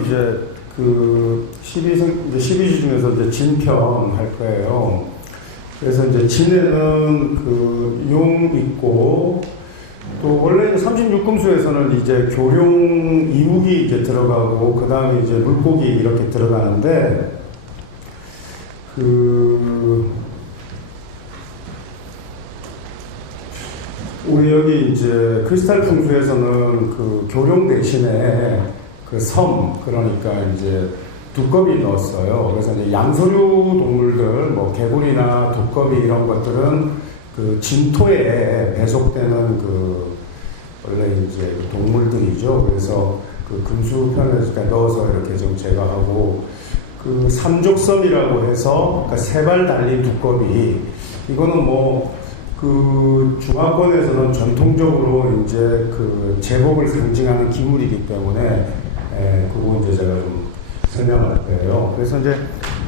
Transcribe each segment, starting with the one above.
오늘 이제 그 12주 중에서 이제 진편 할 거예요. 그래서 이제 진에는 그 용 있고, 또 원래 36금수에서는 이제 교룡 이묵이 이제 들어가고, 그 다음에 이제 물고기 이렇게 들어가는데, 우리 여기 이제 크리스탈 풍수에서는 그 교룡 대신에 그 섬, 그러니까 이제 두꺼비 넣었어요. 그래서 이제 양서류 동물들, 뭐 개구리나 두꺼비 이런 것들은 그 진토에 배속되는 그 원래 이제 동물들이죠. 그래서 그 금수편에 넣어서 이렇게 좀 제거하고, 그 삼족섬이라고 해서 그러니까 세 발 달린 두꺼비, 이거는 뭐 그 중화권에서는 전통적으로 이제 그 제복을 상징하는 기물이기 때문에 그거 이제 제가 좀 설명할 거예요. 그래서 이제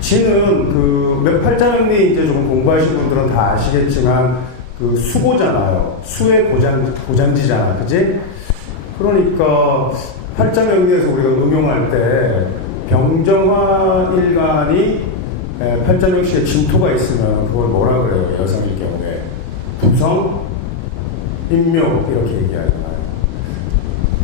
진은 그 몇 팔자명리 이제 좀 공부하신 분들은 다 아시겠지만 그 수고잖아요. 수의 고장지잖아, 그지? 그러니까 팔자명리에서 우리가 응용할 때 병정화 일간이 팔자명시에 진토가 있으면 그걸 뭐라 그래요? 여성일 경우에 부성, 인묘 이렇게 얘기하잖아요.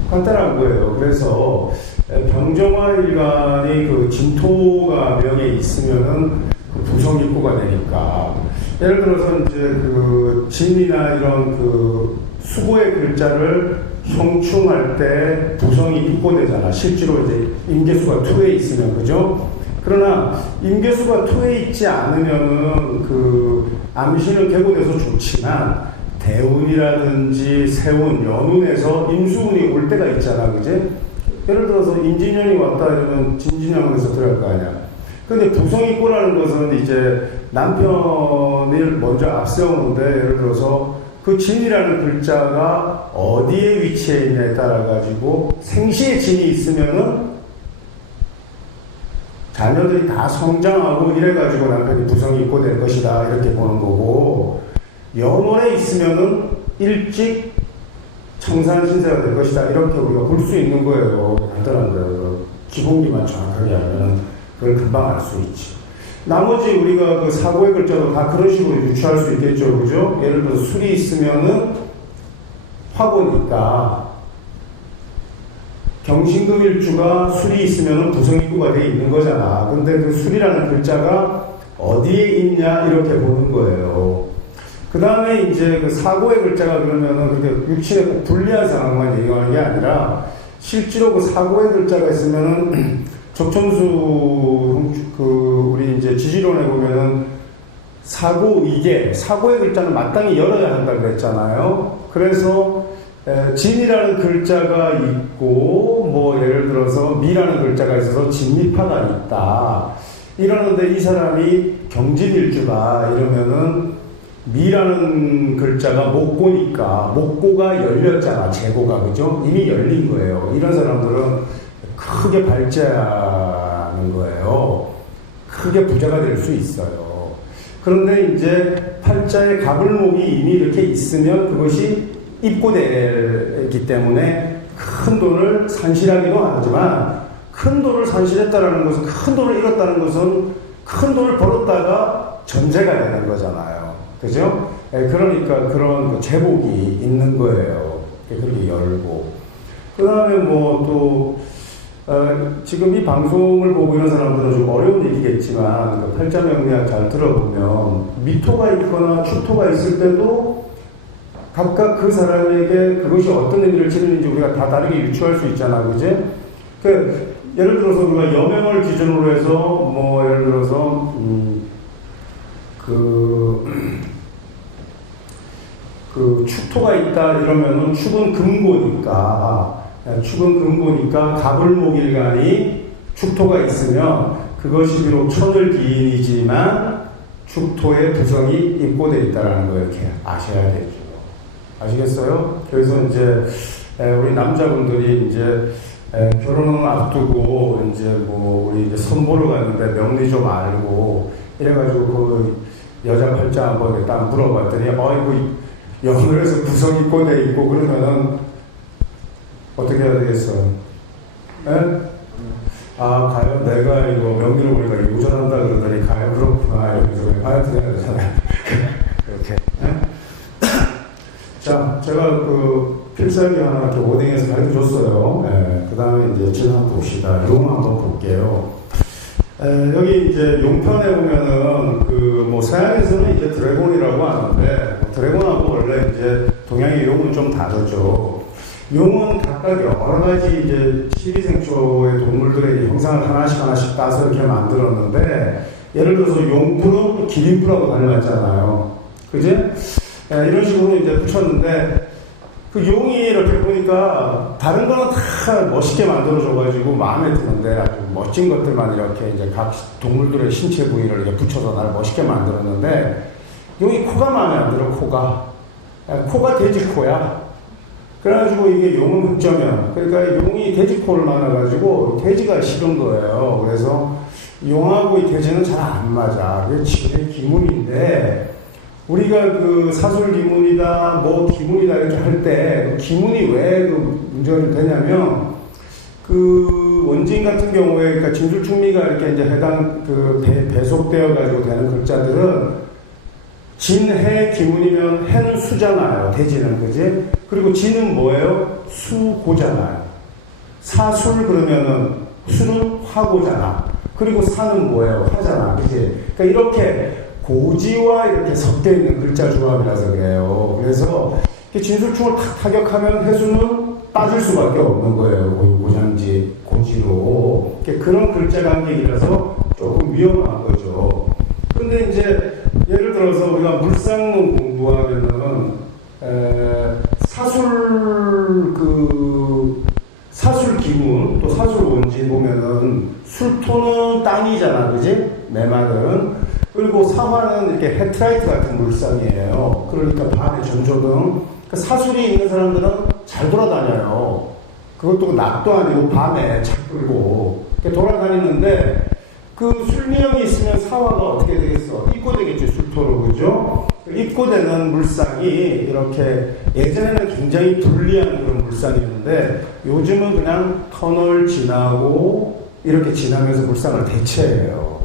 간단한 거예요. 그래서 병정화 일간이 그 진토가 명에 있으면은 그 부성 입고가 되니까, 예를 들어서 이제 그 진이나 이런 그 수고의 글자를 형충할 때 부성이 입고되잖아. 실제로 이제 임계수가 투에 있으면, 그죠? 그러나 임계수가 투에 있지 않으면은 그 암시는 계고돼서 좋지만 대운이라든지 세운, 연운에서 임수운이 올 때가 있잖아, 그지? 예를 들어서 임진년이 왔다 이러면 진진년에서 들어갈 거 아니야. 근데 부성입고라는 것은 이제 남편을 먼저 앞세우는데, 예를 들어서 그 진이라는 글자가 어디에 위치해 있냐에 따라 가지고 생시에 진이 있으면은 자녀들이 다 성장하고 이래가지고 남편이 부성이 입고 될 것이다 이렇게 보는 거고, 연월에 있으면은 일찍 청산신세가 될 것이다 이렇게 우리가 볼 수 있는 거예요. 간단한 거예요. 기본기만 정확하게 하면 그걸 금방 알 수 있지. 나머지 우리가 그 사고의 글자도 다 그런 식으로 유추할 수 있겠죠, 그죠? 예를 들어서 술이 있으면은 화고니까 경신금일주가 술이 있으면 부성입구가 되어 있는 거잖아. 근데 그 술이라는 글자가 어디에 있냐 이렇게 보는 거예요. 그 다음에 이제 그 사고의 글자가 그러면은 그렇게 육신에 꼭 불리한 상황만 얘기하는 게 아니라, 실제로 그 사고의 글자가 있으면은 적천수 그 우리 이제 지지론에 보면은 사고이계, 사고의 글자는 마땅히 열어야 한다고 그랬잖아요. 그래서 진이라는 글자가 있고, 뭐 예를 들어서 미라는 글자가 있어서 진미파가 있다 이러는데, 이 사람이 경진일주다 이러면은 미라는 글자가 목고니까, 목고가 열렸잖아, 재고가, 그죠? 이미 열린 거예요. 이런 사람들은 크게 발제하는 거예요. 크게 부자가 될 수 있어요. 그런데 이제 팔자에 가불목이 이미 이렇게 있으면 그것이 입고되기 때문에 큰 돈을 산실하기도 하지만, 큰 돈을 산실했다는 것은, 큰 돈을 잃었다는 것은 큰 돈을 벌었다가 전제가 되는 거잖아요. 그죠? 그러니까 그런 그 제복이 있는 거예요. 그렇게 열고. 그 다음에 뭐 또, 지금 이 방송을 보고 있는 사람들은 좀 어려운 얘기겠지만, 그 팔자명리학 잘 들어보면, 미토가 있거나 축토가 있을 때도 각각 그 사람에게 그것이 어떤 의미를 지니는지 우리가 다 다르게 유추할 수 있잖아, 그지? 그 예를 들어서 우리가 여명을 기준으로 해서 뭐 예를 들어서 그 축토가 있다 이러면은 축은 금고니까 가불목일간이 축토가 있으면 그것이 비록 천을 기인이지만 축토에 부성이 입고되어 있다는 거 이렇게 아셔야 되죠. 아시겠어요? 그래서 이제 우리 남자분들이 이제 결혼을 앞두고 이제 뭐 우리 이제 선보러 갔는데 명리 좀 알고 이래가지고 그 여자 팔자 한번 딱 물어봤더니 어이구 연월에서 부성이 입고돼 있고 그러면은 어떻게 해야 되겠어요? 예? 아, 과연 내가 이거 명리를 보니까 유전한다 그러더니 과연 그렇구나. 이러면서 다이어트 해야 되잖아요. 이렇게. 네? 자, 제가 그 필살기 하나 이렇게 워딩에서 가르쳐 줬어요. 네, 그 다음에 이제 질 한번 봅시다. 용 한번 볼게요. 여기 이제 용편에 보면은 그 뭐 서양에서는 이제 드래곤이라고 하는데 드래곤하고 원래 이제 동양의 용은 좀 다르죠. 용은 각각 여러 가지 이제 시리생초의 동물들의 형상을 하나씩 따서 이렇게 만들었는데 예를 들어서 용뿔은 기린뿔하고 닮았잖아요. 그지? 이런 식으로 이제 붙였는데 그 용이 이렇게 보니까 다른 거는 다 멋있게 만들어줘가지고 마음에 드는데 아주 멋진 것들만 이렇게 이제 각 동물들의 신체 부위를 이렇게 붙여서 날 멋있게 만들었는데 용이 코가 마음에 안 들어. 코가 돼지코야. 그래가지고 이게 용은 흑점이야. 그러니까 용이 돼지코를 만나가지고 돼지가 싫은 거예요. 그래서 용하고 이 돼지는 잘 안 맞아. 그게 지의 기문인데 우리가 그 사술 기문이다, 뭐 기문이다 이렇게 할 때 기문이 왜 그 문제가 되냐면 그 원진 같은 경우에 그러니까 진술충미가 이렇게 이제 해당 그 배속되어 가지고 되는 글자들은 진해 기문이면 해는 수잖아요. 돼지는 그지? 그리고 진은 뭐예요? 수고잖아요. 사술 그러면은 술은 화고잖아. 그리고 사는 뭐예요? 화잖아. 그지? 그러니까 이렇게 고지와 이렇게 섞여 있는 글자 조합이라서 그래요. 그래서 진술충을 탁 타격하면 해수는 빠질 수밖에 없는 거예요. 고장지, 고지로. 그런 글자 간격이라서 조금 위험한 거죠. 근데 이제 예를 들어서 우리가 물상문 공부하면은 사술 기문 또 사술 원진 보면은 술토는 땅이잖아, 그지? 메말은. 그리고 사화는 이렇게 헤트라이트 같은 물상이에요. 그러니까 밤에 전조등. 그러니까 사술이 있는 사람들은 잘 돌아다녀요. 그것도 낮도 아니고 밤에 차 끌고 돌아다니는데 그 술미형이 있으면 사화가 어떻게 되겠어? 입고되겠지, 술토로. 그죠? 입고되는 물상이 이렇게 예전에는 굉장히 불리한 그런 물상이었는데 요즘은 그냥 터널 지나고 이렇게 지나면서 물상을 대체해요.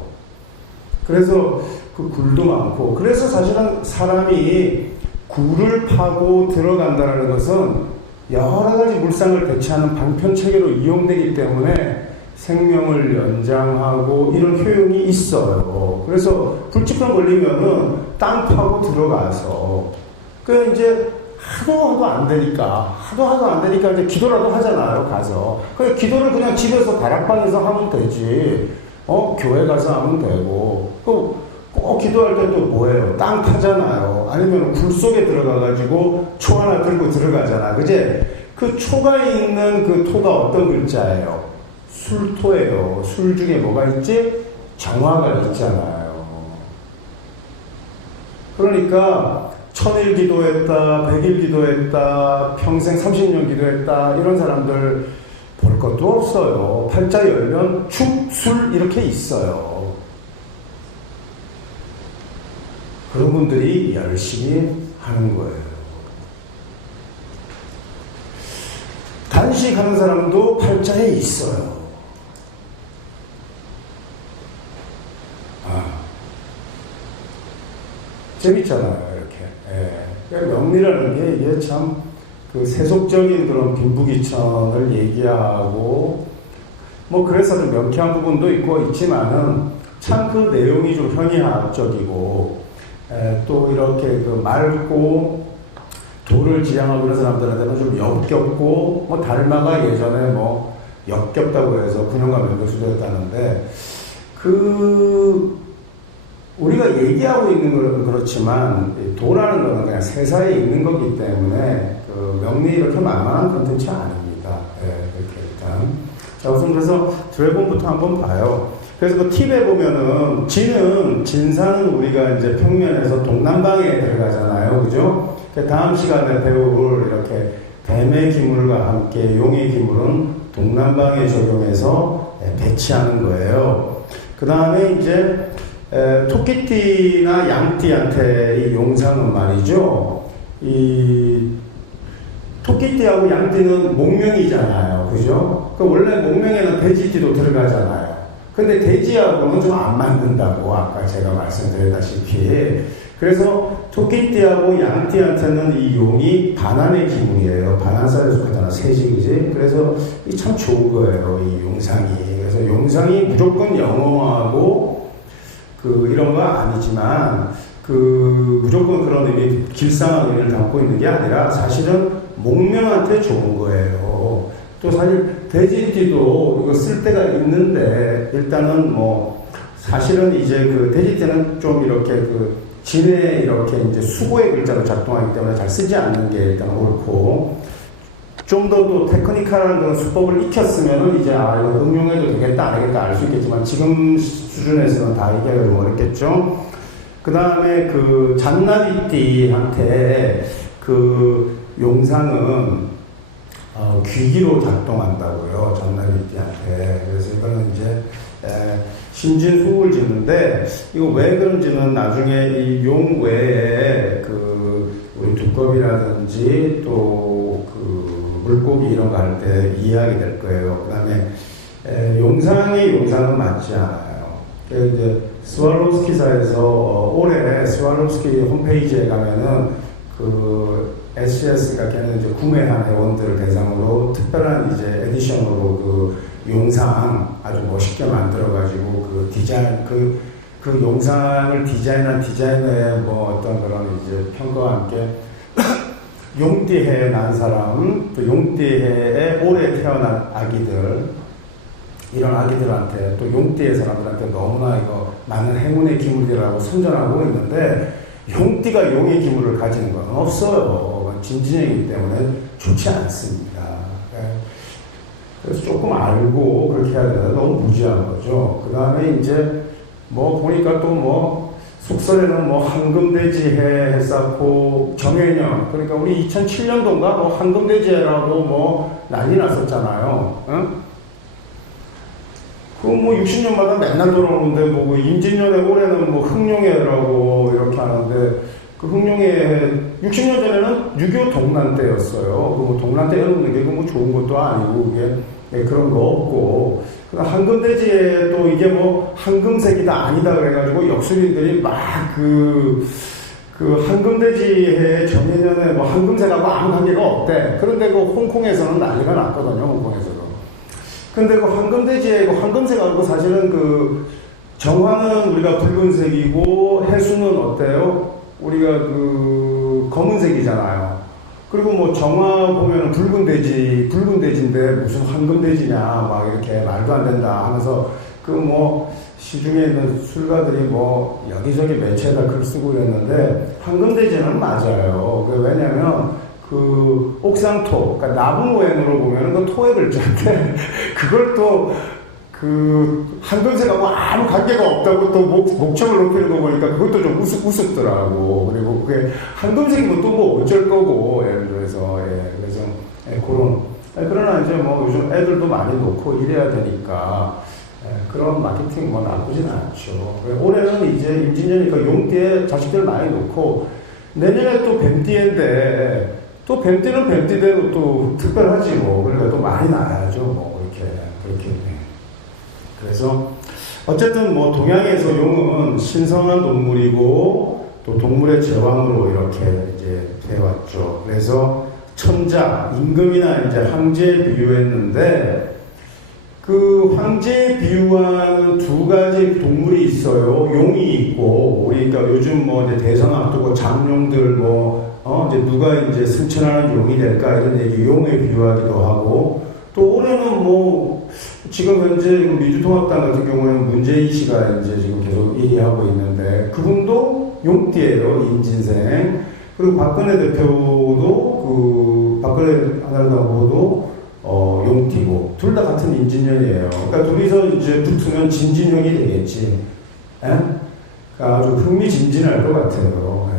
그래서 그 굴도 많고 그래서 사실은 사람이 굴을 파고 들어간다는 것은 여러 가지 물상을 대체하는 방편체계로 이용되기 때문에 생명을 연장하고 이런 효용이 있어요. 그래서 불치병 걸리면은 땅 파고 들어가서 그 이제 하도 안 되니까 이제 기도라도 하잖아요. 가서 그 기도를 그냥 집에서 다락방에서 하면 되지. 교회 가서 하면 되고 꼭 기도할 때 또 뭐예요? 땅 파잖아요. 아니면 굴 속에 들어가가지고 초 하나 들고 들어가잖아. 그제? 그 초가 있는 그 토가 어떤 글자예요? 술토예요. 술 중에 뭐가 있지? 정화가 있잖아요. 그러니까 1000일 기도했다, 100일 기도했다, 평생 30년 기도했다 이런 사람들 볼 것도 없어요. 팔자 열면 축, 술 이렇게 있어요. 그런 분들이 열심히 하는 거예요. 단식하는 사람도 팔자에 있어요. 재밌잖아요, 이렇게. 명리라는 게 이게 참 그 세속적인 그런 빈부귀천을 얘기하고 뭐 그래서 좀 명쾌한 부분도 있지만은 참 그 내용이 좀 현의학적이고 또 이렇게 그 맑고 도를 지향하고 그런 사람들한테는 좀 역겹고 뭐 달마가 예전에 뭐 역겹다고 해서 근현과 맹교수되었다는데 우리가 얘기하고 있는 것은 그렇지만 도라는 것은 그냥 세사에 있는 거기 때문에 그 명리 이렇게 만만한 컨텐츠 아닙니다. 이렇게 일단 자 우선 그래서 드래곤부터 한번 봐요. 그래서 그 팁에 보면은 진사는 우리가 이제 평면에서 동남방에 들어가잖아요, 그죠? 다음 시간에 배울 이렇게 뱀의 기물과 함께 용의 기물은 동남방에 적용해서 배치하는 거예요. 그 다음에 이제 토끼띠나 양띠한테 이 용상은 말이죠. 토끼띠하고 양띠는 목명이잖아요. 그죠? 그 원래 목명에는 돼지띠도 들어가잖아요. 근데 돼지하고는 좀 안 맞는다고 아까 제가 말씀드렸다시피. 그래서 토끼띠하고 양띠한테는 이 용이 반환의 기물이에요. 반환살에 속하잖아. 셋이, 그지? 그래서 이 참 좋은 거예요. 이 용상이. 그래서 용상이 무조건 영어하고 이런 거 아니지만 무조건 그런 의미, 길상한 의미를 담고 있는 게 아니라 사실은 목명한테 좋은 거예요. 또 사실 돼지띠도 이거 쓸 때가 있는데 일단은 뭐 사실은 이제 돼지띠는 좀 이렇게 진에 이렇게 이제 수고의 글자로 작동하기 때문에 잘 쓰지 않는 게 일단 옳고, 좀 더 또 테크니컬한 그런 수법을 익혔으면은 이제 이거 응용해도 되겠다 안 하겠다 알 수 있겠지만 지금 수준에서는 다 이해가 좀 어렵겠죠. 그 다음에 잔나비띠한테 용상은 귀기로 작동한다고요. 잔나비띠한테. 그래서 이거는 이제 신진후를 짓는데, 이거 왜 그런지는 나중에 이 용 외에 우리 두꺼비라든지 또 물고기 이런 거 할 때 이해하게 될 거예요. 그 다음에 용상은 맞지 않아요. 이제 스왈롭스키사에서 올해 스왈롭스키 홈페이지에 가면은 SCS가 걔는 이제 구매한 회원들을 대상으로 특별한 이제 에디션으로 용상 아주 멋있게 만들어가지고 디자인, 용상을 디자인한 디자이너의 뭐 어떤 그런 이제 평가와 함께 용띠해에 난 사람, 또 용띠해에 올해 태어난 아기들, 이런 아기들한테 또 용띠의 사람들한테 너무나 이거 많은 행운의 기물이라고 선전하고 있는데, 용띠가 용의 기물을 가지는 건 없어요. 진진행이기 때문에 좋지 않습니다. 그래서 조금 알고 그렇게 해야 되는데 너무 무지한 거죠. 그 다음에 이제 뭐 보니까 또 숙설에는 황금돼지해 했었고, 정해년, 그러니까 우리 2007년도인가 황금돼지해라고 난리 났었잖아요. 응? 60년마다 맨날 돌아오는데 임진년에 올해는 흑룡해라고 이렇게 하는데, 흑룡해 60년 전에는 6.25 동란 때였어요. 동란 때 여는 게 좋은 것도 아니고 그게 그런 거 없고, 황금돼지에 또 이게 황금색이다 아니다 그래가지고 역술인들이 막 황금돼지의 정해년에 황금색하고 아무 관계가 없대. 그런데 홍콩에서는 난리가 났거든요. 홍콩에서도. 근데 황금돼지에 황금색하고 사실은 정화는 우리가 붉은색이고 해수는 어때요? 우리가 검은색이잖아요. 그리고 정화 보면 붉은 돼지인데 무슨 황금돼지냐 막 이렇게 말도 안 된다 하면서 시중에 있는 술가들이 여기저기 매체에다 글 쓰고 이랬는데, 황금돼지는 맞아요. 왜냐면 옥상토, 그러니까 나무엔으로 보면 토의 글자인데 그걸 또 황금색하고 아무 관계가 없다고 또 목청을 높이는 거 보니까 그것도 좀 우습더라고. 그리고 그게 황금색이면 또 어쩔 거고, 예를 들어서, 그래서, 그러나 이제 요즘 애들도 많이 놓고 이래야 되니까, 그런 마케팅 나쁘진 않죠. 올해는 이제 임진년이니까 용띠에 자식들 많이 놓고, 내년에 또 뱀띠인데, 또 뱀띠는 뱀띠대로 또 특별하지 그러니까 또 많이 나야죠. 그렇게. 그래서 어쨌든 동양에서 용은 신성한 동물이고 또 동물의 제왕으로 이렇게 이제 되어왔죠. 그래서 천자, 임금이나 이제 황제에 비유했는데, 황제에 비유하는 두 가지 동물이 있어요. 용이 있고, 그러니까 요즘 이제 대선 앞두고 장용들 이제 누가 이제 승천하는 용이 될까 이런 얘기 용에 비유하기도 하고, 또 올해는 지금 현재 민주통합당 같은 경우에는 문재인 씨가 이제 지금 계속 1위 하고 있는데, 그분도 용띠예요, 임진생. 그리고 박근혜 대표도 박근혜 하나당 후보도 용띠고, 둘 다 같은 임진년이에요. 그러니까 둘이서 이제 붙으면 진진형이 되겠지. 그러니까 아주 흥미진진할 것 같아요.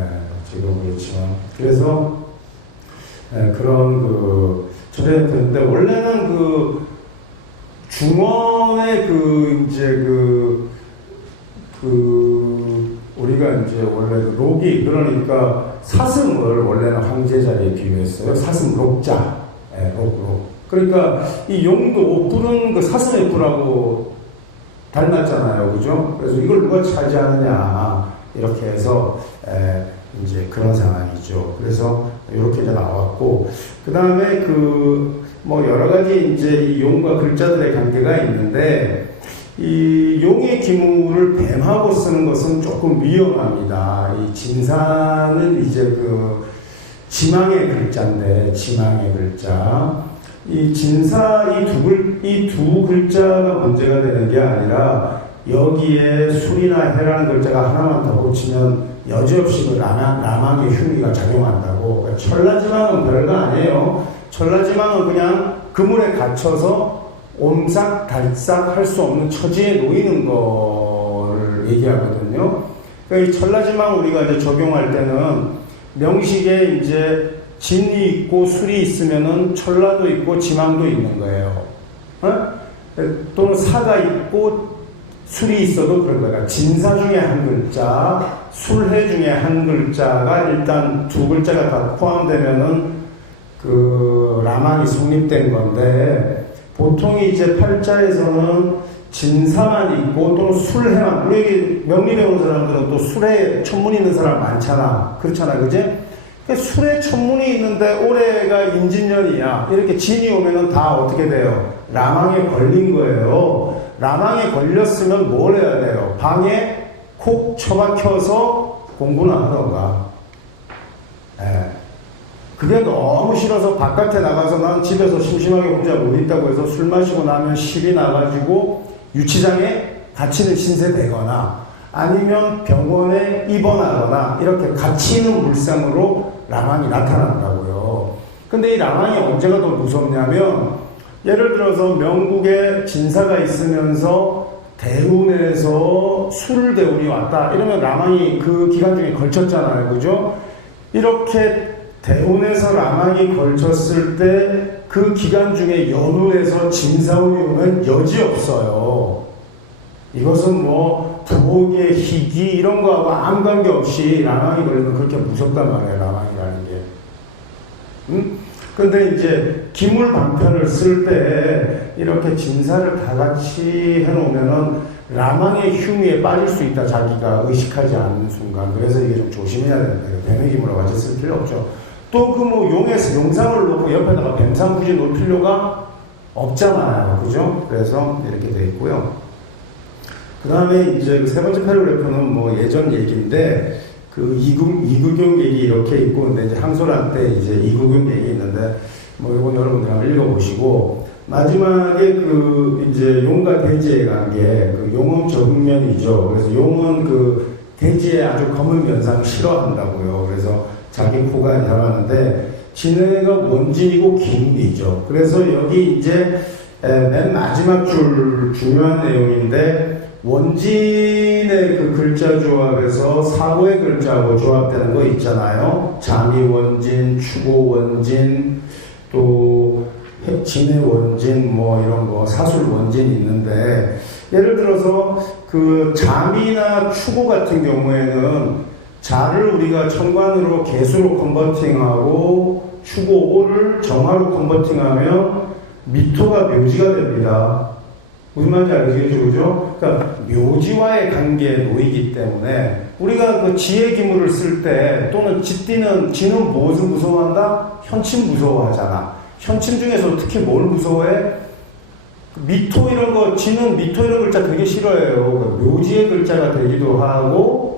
지금 그렇지만. 그래서 그런 저랬는데, 원래는 중원의 이제 우리가 이제 이제 원래 그 록이, 그러니까 사슴을 원래는 황제 자리에 비유했어요. 사슴 록자. 예, 록. 그러니까 이 용도 뿔은 그 사슴의 뿔하고 닮았잖아요. 그죠? 그래서 이걸 누가 차지하느냐. 이렇게 해서, 이제 그런 상황이죠. 그래서 이렇게 이제 나왔고, 그 다음에 뭐 여러 가지 이제 이 용과 글자들의 관계가 있는데, 이 용의 기물을 뱀하고 쓰는 것은 조금 위험합니다. 이 진사는 이제 지망의 글자인데, 지망의 글자. 이 진사 이 두 글자가 문제가 되는 게 아니라, 여기에 술이나 해라는 글자가 하나만 더 붙이면 여지없이 그 라망의 흉기가 작용한다고. 그러니까 천라지망은 별거 아니에요. 천라지망은 그냥 그물에 갇혀서 옴삭달싹 할 수 없는 처지에 놓이는 거를 얘기하거든요. 그러니까 이 천라지망 우리가 이제 적용할 때는 명식에 이제 진이 있고 술이 있으면은 천라도 있고 지망도 있는 거예요. 또는 사가 있고 술이 있어도 그런 거예요. 진사 중에 한 글자, 술해 중에 한 글자가 일단 두 글자가 다 포함되면은 라망이 성립된 건데, 보통 이제 팔자에서는 진사만 있고 또는 술해만, 우리 명리 배우는 사람들은 또 술해 천문이 있는 사람 많잖아. 그렇잖아. 그지? 술에 천문이 있는데 올해가 임진년이야. 이렇게 진이 오면은 다 어떻게 돼요? 라망에 걸린 거예요. 라망에 걸렸으면 뭘 해야 돼요? 방에 콕 처박혀서 공부나 하던가. 그게 너무 싫어서 바깥에 나가서 난 집에서 심심하게 혼자 못 있다고 해서 술 마시고 나면 실이 나가지고 유치장에 갇히는 신세 되거나, 아니면 병원에 입원하거나, 이렇게 갇히는 물상으로 라망이 나타난다고요. 근데 이 라망이 언제가 더 무섭냐면, 예를 들어서 명국에 진사가 있으면서 대운에서 술대운이 왔다. 이러면 라망이 그 기간 중에 걸쳤잖아요. 그죠? 이렇게 대운에서 라망이 걸쳤을 때 그 기간 중에 연운에서 진사운이 오면 여지없어요. 이것은 뭐 부엌의 희귀 이런 거하고 아무 관계 없이 라망이 걸리면 그렇게 무섭단 말이에요. 라망이라는 게. 근데 이제 기물 방편을 쓸 때 이렇게 진사를 다 같이 해놓으면은 라망의 흉의에 빠질 수 있다. 자기가 의식하지 않는 순간. 그래서 이게 좀 조심해야 된다. 뱀의 기물하고 같이 쓸 필요 없죠. 또 뭐 용상을 놓고 옆에다가 뱀상 굳이 놓을 필요가 없잖아요. 그죠? 그래서 이렇게 돼 있고요. 그 다음에 이제 세 번째 패러그래프는 뭐 예전 얘기인데, 이구경 얘기 이렇게 있고, 근데 이제 항소란 때 이제 이구경 얘기 있는데, 뭐 이건 여러분들 한번 읽어보시고, 마지막에 이제 용과 돼지의 관계, 용은 적응면이죠. 그래서 용은 돼지의 아주 검은 면상 싫어한다고요. 그래서 자기 코가 닮았는데, 진해가 원진이고 기물이죠. 그래서 여기 이제 맨 마지막 줄 중요한 내용인데, 원진의 글자 조합에서 사고의 글자하고 조합되는 거 있잖아요. 자미 원진, 추고 원진, 또 진해 원진, 뭐 이런 거, 사술 원진 있는데, 예를 들어서 자미나 추고 같은 경우에는 자를 우리가 천관으로 개수로 컨버팅하고 추고를 정화로 컨버팅하면 미토가 묘지가 됩니다. 무슨 말인지 알겠죠? 그죠? 그러니까 묘지와의 관계에 놓이기 때문에 우리가 지혜 기물을 쓸 때, 또는 지는 무엇을 무서워한다? 현침 무서워하잖아. 현침 중에서 특히 뭘 무서워해? 미토 이런 거, 지는 미토 이런 글자 되게 싫어해요. 묘지의 글자가 되기도 하고,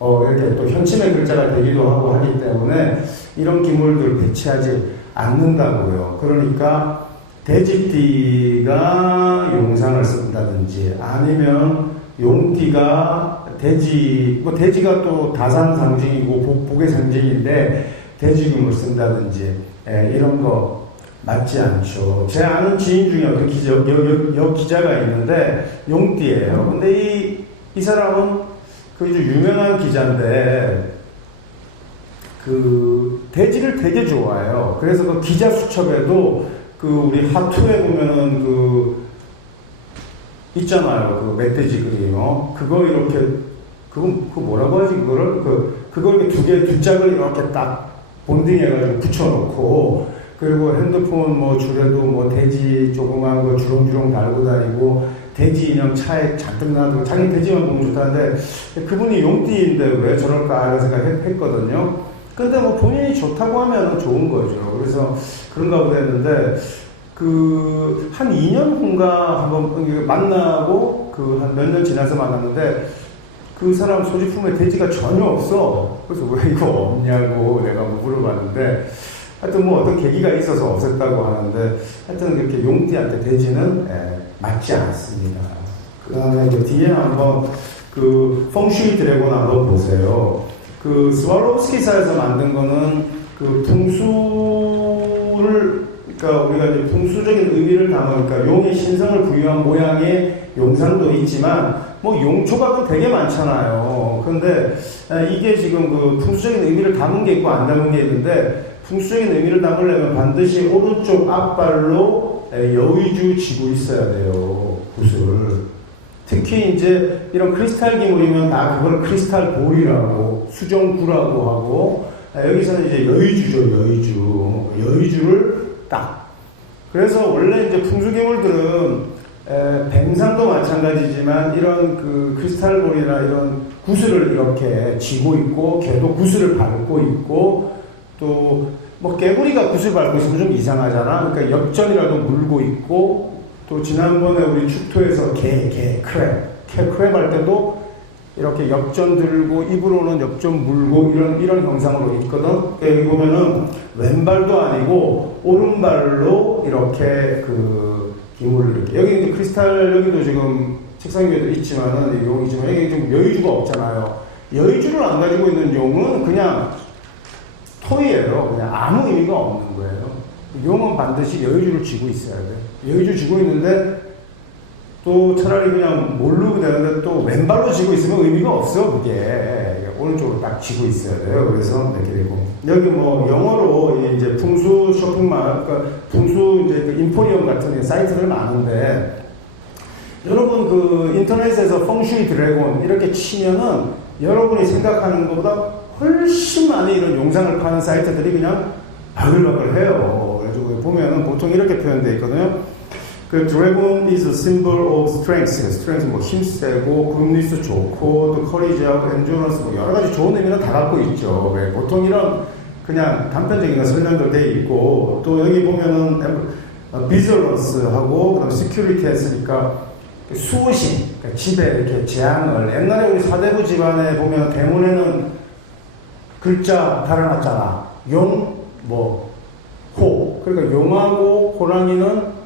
이렇게 또 현침의 글자가 되기도 하고 하기 때문에 이런 기물들을 배치하지 않는다고요. 그러니까 돼지띠가 용상을 쓴다든지, 아니면 용띠가 돼지가 또 다산 상징이고 복의 상징인데 돼지금을 쓴다든지, 이런 거 맞지 않죠. 제 아는 지인 중에 어떤 기자가 있는데 용띠예요. 근데 이 사람은 유명한 기자인데 돼지를 되게 좋아해요. 그래서 기자 수첩에도 우리 하투에 보면은 있잖아요. 멧돼지 그림. 그거 이렇게 그거 뭐라고 하지? 그걸 두 짝을 이렇게 딱 본딩해가지고 붙여놓고, 그리고 핸드폰 뭐 줄에도 뭐 돼지 조그만 거 주렁주렁 달고 다니고, 돼지 인형 차에 잔뜩 놔두고, 자기 돼지만 보면 좋다는데, 그분이 용띠인데 왜 저럴까 이런 생각했거든요. 근데 뭐 본인이 좋다고 하면 좋은 거죠. 그래서 그런가 보다 했는데, 한 2년 후인가 한번 만나고, 한 몇 년 지나서 만났는데, 그 사람 소지품에 돼지가 전혀 없어. 그래서 왜 이거 없냐고 내가 뭐 물어봤는데, 하여튼 뭐 어떤 계기가 있어서 없었다고 하는데, 하여튼 그렇게 용띠한테 돼지는 맞지 않습니다. 그 다음에 뒤에 한번 펑슈이 드래곤 한번 보세요. 스와로우스키사에서 만든 거는 풍수를, 그러니까 우리가 이제 풍수적인 의미를 담으니까 용의 신성을 부여한 모양의 용상도 있지만, 뭐 용조각은 되게 많잖아요. 근데 이게 지금 풍수적인 의미를 담은 게 있고 안 담은 게 있는데, 풍수적인 의미를 담으려면 반드시 오른쪽 앞발로 여의주 쥐고 있어야 돼요, 굿을. 특히 이제 이런 크리스탈 기물이면 그걸 크리스탈 볼이라고, 수정구라고 하고, 여기서는 이제 여의주죠, 여의주를 딱. 그래서 원래 이제 풍수기물들은 뱀상도 마찬가지지만 이런 크리스탈볼이나 이런 구슬을 이렇게 쥐고 있고, 걔도 구슬을 밟고 있고, 또 뭐 개구리가 구슬 밟고 있으면 좀 이상하잖아. 그러니까 엽전이라도 물고 있고, 또 지난번에 우리 축토에서 크랩 할 때도 이렇게 엽전 들고 입으로는 엽전 물고 이런 형상으로 있거든. 여기 보면은 왼발도 아니고 오른발로 이렇게 기물을 이렇게, 여기 이제 크리스탈, 여기도 지금 책상 위에도 있지만은 용이지만 여기 좀 여의주가 없잖아요. 여의주를 안 가지고 있는 용은 그냥 토이예요. 그냥 아무 의미가 없는 거예요. 용은 반드시 여의주를 쥐고 있어야 돼. 여의주 쥐고 있는데 또 차라리 그냥 모르고 되는데 또 왼발로 쥐고 있으면 의미가 없어. 그게 오른쪽으로 딱 쥐고 있어야 돼요. 그래서 이렇게 되고, 여기 뭐 영어로 이제 풍수 쇼핑몰, 그러니까 풍수 이제 인포리엄 같은 사이트들 많은데, 여러분 인터넷에서 펑슈이 드래곤 이렇게 치면은 여러분이 생각하는 것보다 훨씬 많이 이런 용상을 파는 사이트들이 그냥 바글바글해요. 그래서 보면은 보통 이렇게 표현되어 있거든요. Dragon is a symbol of strength. strength 뭐 힘세고, 굿니스 좋고, 또 courage하고, endurance 뭐 여러 가지 좋은 의미는 다 갖고 있죠. 보통 이런 그냥 단편적인 설명도 돼 있고, 또 여기 보면은 vigilance하고 그다음 security 했으니까 수호신, 그러니까 집에 이렇게 재앙을, 옛날에 우리 사대부 집안에 보면 대문에는 글자 달아놨잖아. 용, 호. 그러니까 용하고 호랑이는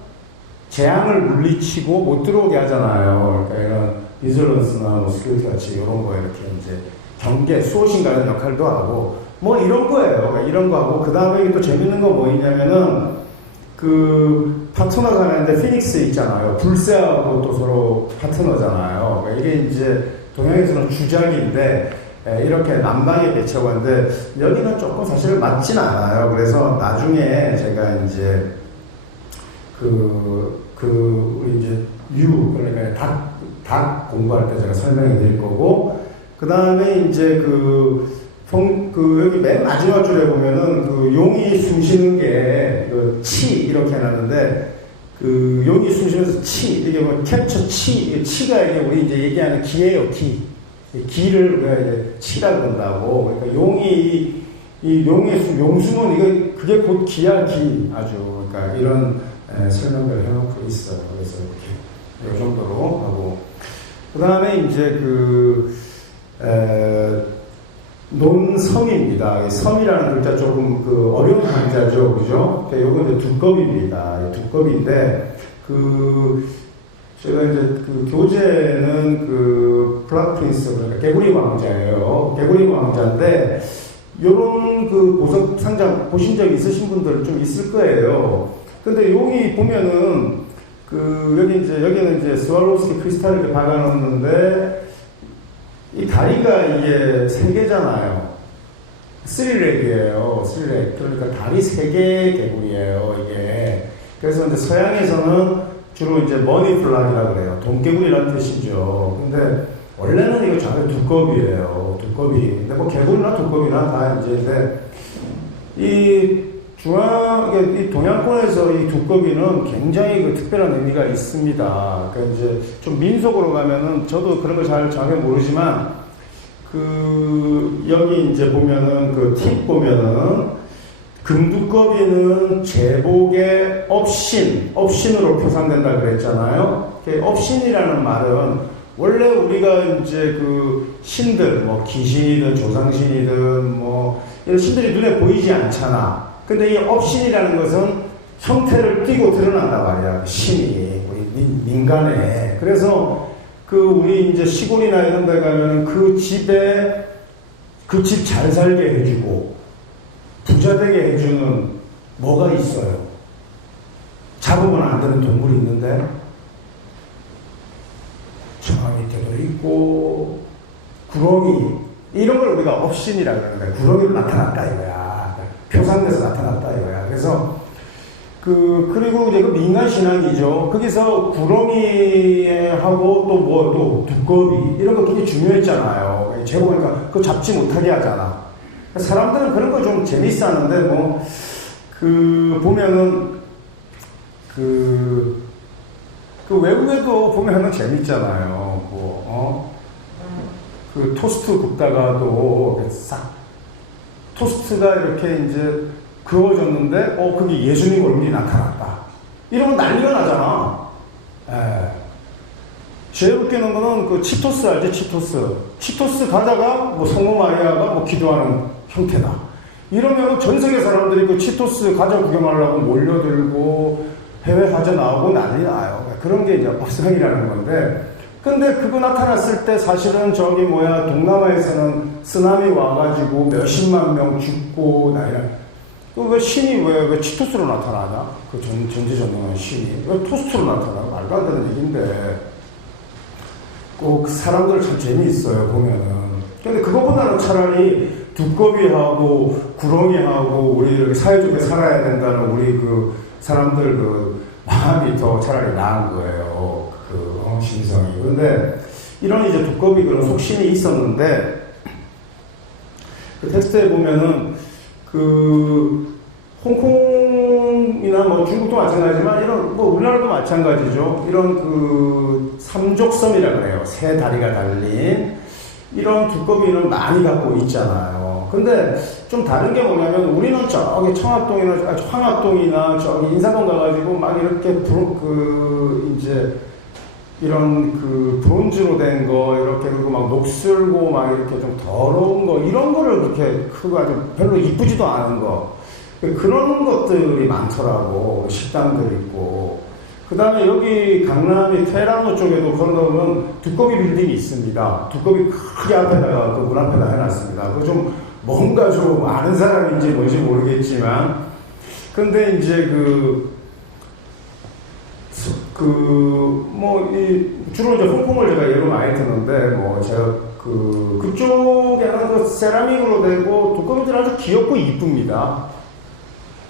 재앙을 물리치고 못 들어오게 하잖아요. 그러니까 이런 비즈런스나 뭐 스큐리티 같이 이런 거 이렇게 이제 경계, 수호신 같은 역할도 하고, 뭐 이런 거예요. 그러니까 이런 거 하고, 그 다음에 또 재밌는 거 뭐 있냐면은, 파트너가 하는데 피닉스 있잖아요. 불새하고 또 서로 파트너잖아요. 그러니까 이게 이제 동양에서는 주작인데, 이렇게 남방에 배치하고 하는데, 여기는 조금 사실 맞진 않아요. 그래서 나중에 제가 이제 우리 이제 그러니까 닭 공부할 때 제가 설명해 드릴 거고, 그 다음에 이제 여기 맨 마지막 줄에 보면은 용이 숨쉬는 게 치 이렇게 해놨는데, 용이 숨쉬면서 치, 이게 뭐 캡처 치가 이게 우리 이제 얘기하는 기예요, 기. 기를 우리가 이제 치라 그런다고. 그러니까 용이 용의 용숨은 그게 곧 기야, 기. 아주. 그러니까 이런 설명을 해놓고 있어요. 그래서 이렇게 이 정도로 하고, 그 다음에 이제 논섬입니다. 섬이라는 글자 조금 어려운 한자죠, 그죠? 요건 이제 두껍입니다. 두껍인데 제가 이제 교재는 블랙 프린스, 그러니까 개구리 왕자예요. 개구리 왕자인데 요런 보석 상장 보신 적 있으신 분들 좀 있을 거예요. 근데 여기 보면은 여기는 이제 스와로우스키 크리스탈을 이렇게 박아놓는데, 이 다리가 이게 3개잖아요. 3렉이에요. 3렉. 그러니까 다리 3개 개구리예요, 이게. 그래서 이제 서양에서는 주로 이제 머니 플락이라고 그래요. 돈개구리라는 뜻이죠. 근데 원래는 이거 자체 두꺼비예요. 두꺼비. 근데 뭐 개구리나 두꺼비나 다 이제 이 동양권에서 이 두꺼비는 굉장히 그 특별한 의미가 있습니다. 그러니까 이제 좀 민속으로 가면은 저도 그런 걸 잘 정확히 모르지만 여기 이제 보면은 그 팁 보면은 금두꺼비는 제복의 업신으로 표상된다 그랬잖아요. 업신이라는 말은 원래 우리가 이제 그 신들, 뭐 귀신이든 조상신이든 뭐 이런 신들이 눈에 보이지 않잖아. 근데 이 업신이라는 것은 형태를 띠고 드러난단 말이야. 신이 우리 민간에. 그래서 우리 이제 시골이나 이런 데 가면은 그 집 잘 살게 해주고 부자 되게 해주는 뭐가 있어요? 잡으면 안 되는 동물이 있는데 정화 밑에도 있고 구렁이 이런 걸 우리가 업신이라고 그러는 거야. 구렁이로 나타났다 이거야. 표상돼서 나타났다 이거야. 그래서 그리고 이제 그 민간 신앙이죠. 거기서 구렁이하고 또 두꺼비 이런 거 굉장히 중요했잖아요. 제가 보니까 그거 잡지 못하게 하잖아. 사람들은 그런 거 좀 재밌어 하는데 보면은 외국에도 보면은 재밌잖아요. 토스트 굽다가도 싹 토스트가 이렇게 이제 그어졌는데 그게 예수님 얼굴이 나타났다. 이러면 난리가 나잖아. 제일 웃기는 거는 치토스 알지? 치토스 가다가 성모 마리아가 기도하는 형태다. 이러면 전 세계 사람들이 치토스 과자 구경하려고 몰려들고 해외 과자 나오고 난리 나요. 그런 게 이제 업상이라는 건데, 근데 그거 나타났을 때 사실은 동남아에서는 쓰나미 와가지고 몇십만 명 죽고 난리나. 왜 신이 왜 치토스로 나타나냐? 전지전능한 신이 왜 토스트로 나타나? 말도 안 되는 얘기인데 꼭 사람들 참 재미있어요 보면은. 근데 그거보다는 차라리 두꺼비하고 구렁이하고 우리 이렇게 사회적으로 살아야 된다는 우리 사람들 마음이 더 차라리 나은 거예요. 신성이. 그런데 이런 이제 두꺼비 그런 속신이 있었는데 텍스트에 보면은 홍콩이나 중국도 마찬가지지만 이런 우리나라도 마찬가지죠. 이런 삼족섬이라 그래요. 세 다리가 달린 이런 두꺼비는 많이 갖고 있잖아요. 근데 좀 다른 게 뭐냐면 우리는 저기 황학동이나 저기 인사동 가가지고 막 이렇게 이제 이런 브론즈로 된 거 이렇게 그리고 막 녹슬고 막 이렇게 좀 더러운 거 이런 거를 그렇게 크고 아주 별로 이쁘지도 않은 거 그런 것들이 많더라고. 식당들 있고 그 다음에 여기 강남이 테라노 쪽에도 그런 거 보면 두꺼비 빌딩이 있습니다. 두꺼비 크게 앞에다가 문 앞에다 해놨습니다. 그 좀 뭔가 좀 아는 사람인지 뭔지 모르겠지만 근데 이제 주로 이제 홍콩을 제가 예로 많이 듣는데, 제가 그쪽에는 세라믹으로 되고, 두꺼비들 아주 귀엽고 이쁩니다.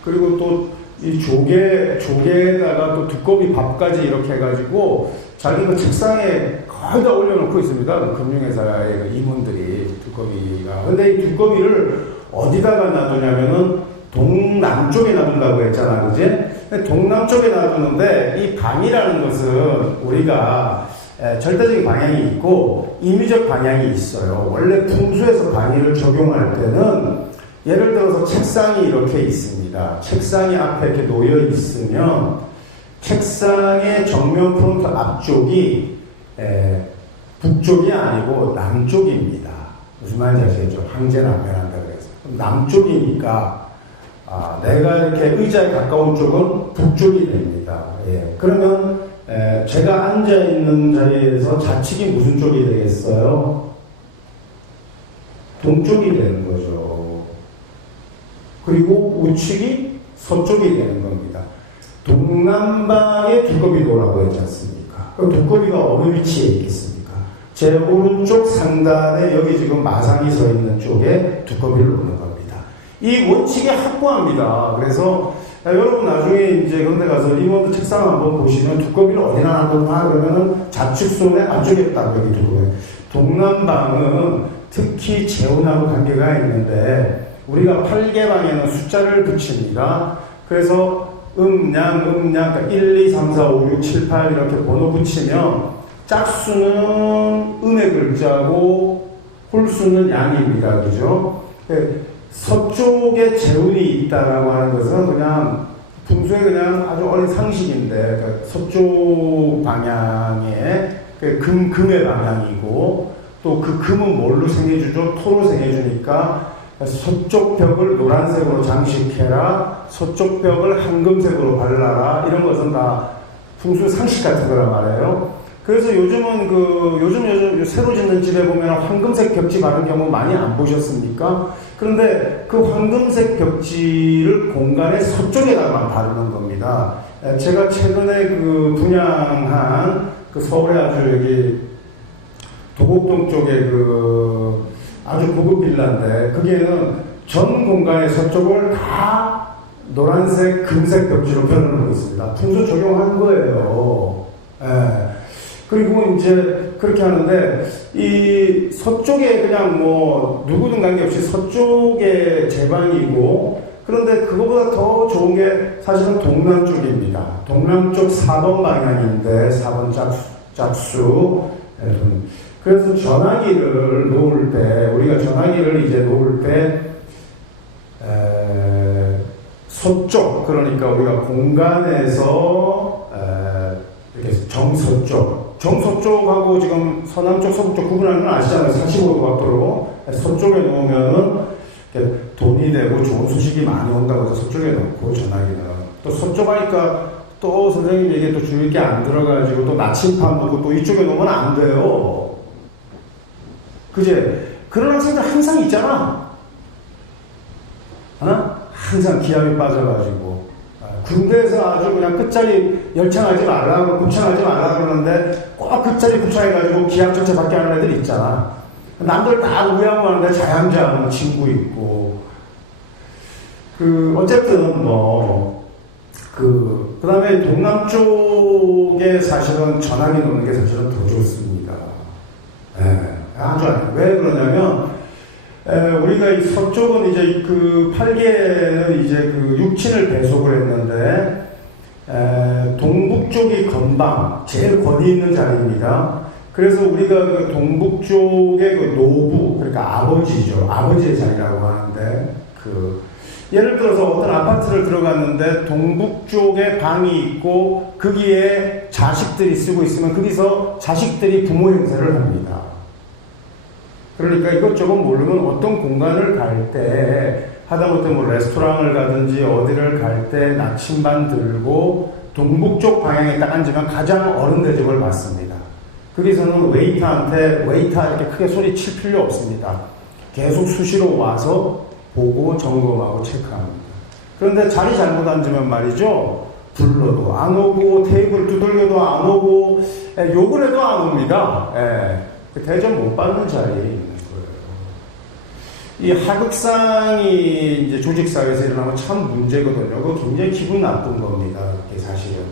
그리고 또, 이 조개에다가 또 두꺼비 밥까지 이렇게 해가지고, 자기 책상에 거의 다 올려놓고 있습니다. 금융회사의 임원들이, 두꺼비가. 근데 이 두꺼비를 어디다가 놔두냐면은, 동남쪽에 놔둔다고 했잖아, 그지? 동남쪽에 놔두는데 이 방이라는 것은 우리가 절대적인 방향이 있고 임의적 방향이 있어요. 원래 풍수에서 방위를 적용할 때는 예를 들어서 책상이 이렇게 있습니다. 책상이 앞에 이렇게 놓여 있으면 책상의 정면 프론트 앞쪽이 북쪽이 아니고 남쪽입니다. 무슨 말인지 아시겠죠? 항제남변한다 그래서 남쪽이니까 내가 이렇게 의자에 가까운 쪽은 북쪽이 됩니다. 그러면 제가 앉아있는 자리에서 좌측이 무슨 쪽이 되겠어요? 동쪽이 되는 거죠. 그리고 우측이 서쪽이 되는 겁니다. 동남방에 두꺼비 도라고 했지 않습니까? 그럼 두꺼비가 어느 위치에 있겠습니까? 제 오른쪽 상단에 여기 지금 마상이 서 있는 쪽에 두꺼비를 놓는 겁니다. 이 원칙이 확고합니다. 그래서 여러분 나중에 이제 그런데 가서 리모드 책상 한번 보시면 두꺼비를 어디나 놔뒀나 그러면은 좌측손에 안 주겠다고 여기 두고. 동남방은 특히 재혼하고 관계가 있는데 우리가 팔개방에는 숫자를 붙입니다. 그래서 그러니까 1, 2, 3, 4, 5, 6, 7, 8 이렇게 번호 붙이면 짝수는 음의 글자고 홀수는 양입니다. 그죠? 서쪽에 재운이 있다라고 하는 것은 그냥 풍수의 그냥 아주 어린 상식인데, 그러니까 서쪽 방향에 금의 방향이고, 또 그 금은 뭘로 생겨주죠? 토로 생겨주니까 서쪽 벽을 노란색으로 장식해라, 서쪽 벽을 황금색으로 발라라, 이런 것은 다 풍수 상식 같은 거란 말이에요. 그래서 요즘은 요즘 새로 짓는 집에 보면 황금색 벽지 바른 경우 많이 안 보셨습니까? 그런데 그 황금색 벽지를 공간의 서쪽에다가 바르는 겁니다. 제가 최근에 분양한 서울에 아주 여기 도곡동 쪽에 아주 고급 빌라인데, 거기에는 전 공간의 서쪽을 다 노란색, 금색 벽지로 표현하고 있습니다. 풍수 적용한 거예요. 예. 그리고 이제 그렇게 하는데, 이 서쪽에 그냥 누구든 관계없이 서쪽에 제 방이고, 그런데 그거보다 더 좋은 게 사실은 동남쪽입니다. 동남쪽 4번 방향인데, 4번 짝수. 그래서 전화기를 놓을 때, 우리가 전화기를 이제 놓을 때, 서쪽, 그러니까 우리가 공간에서, 이렇게 정서쪽하고 지금 서남쪽, 서북쪽 구분하는 건 아시잖아요. 45도 각도로. 서쪽에 놓으면은 돈이 되고 좋은 소식이 많이 온다고 해서 서쪽에 놓고, 전화기는. 또 서쪽 하니까 또 선생님 얘기에 또 주의 있게 안 들어가지고 또 나침판 놓고 또 이쪽에 놓으면 안 돼요. 그제? 그런 학생들 항상 있잖아. 항상 기압이 빠져가지고. 군대에서 아주 그냥 끝자리 열창하지 말라고, 굽창하지 말라고 그러는데 꼭 끝자리 굽창해가지고 기압 전체 받게 하는 애들 있잖아. 남들 다 우양우하는데 자양자하는 친구 있고. 어쨌든 그 다음에 동남쪽에 사실은 전화기 놓는 게 사실은 더 좋습니다. 아주 왜 그러냐면, 우리가 이 서쪽은 이제 팔개는 이제 육친을 배속을 했는데, 동북쪽이 건방, 제일 권위 있는 자리입니다. 그래서 우리가 동북쪽의 노부, 그러니까 아버지죠. 아버지의 자리라고 하는데, 예를 들어서 어떤 아파트를 들어갔는데 동북쪽에 방이 있고 거기에 자식들이 쓰고 있으면 거기서 자식들이 부모 행세를 합니다. 그러니까 이것저것 모르면 어떤 공간을 갈 때, 하다못해 레스토랑을 가든지 어디를 갈 때 나침반 들고 동북쪽 방향에 딱 앉으면 가장 어른 대접을 받습니다. 거기서는 웨이터한테 이렇게 크게 소리 칠 필요 없습니다. 계속 수시로 와서 보고 점검하고 체크합니다. 그런데 자리 잘못 앉으면 말이죠, 불러도 안 오고 테이블 두들겨도 안 오고 욕을 해도 안 옵니다. 대접 못 받는 자리에 있는 거예요. 이 하극상이 이제 조직사회에서 일어나면 참 문제거든요. 그거 굉장히 기분 나쁜 겁니다. 그게 사실은.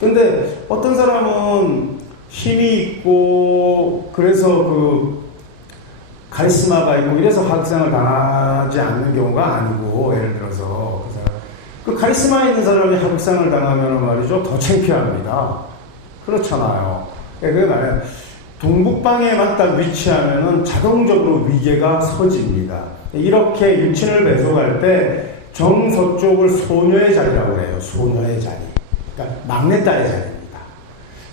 근데 어떤 사람은 힘이 있고 그래서 카리스마가 있고 이래서 하극상을 당하지 않는 경우가 아니고, 예를 들어서 카리스마 있는 사람이 하극상을 당하면 말이죠, 더 창피합니다. 그렇잖아요. 그게 말이야, 동북방에만 딱 위치하면은 자동적으로 위계가 서집니다. 이렇게 육친을 배속할 때 정서쪽을 소녀의 자리라고 해요. 소녀의 자리. 그러니까 막내딸의 자리입니다.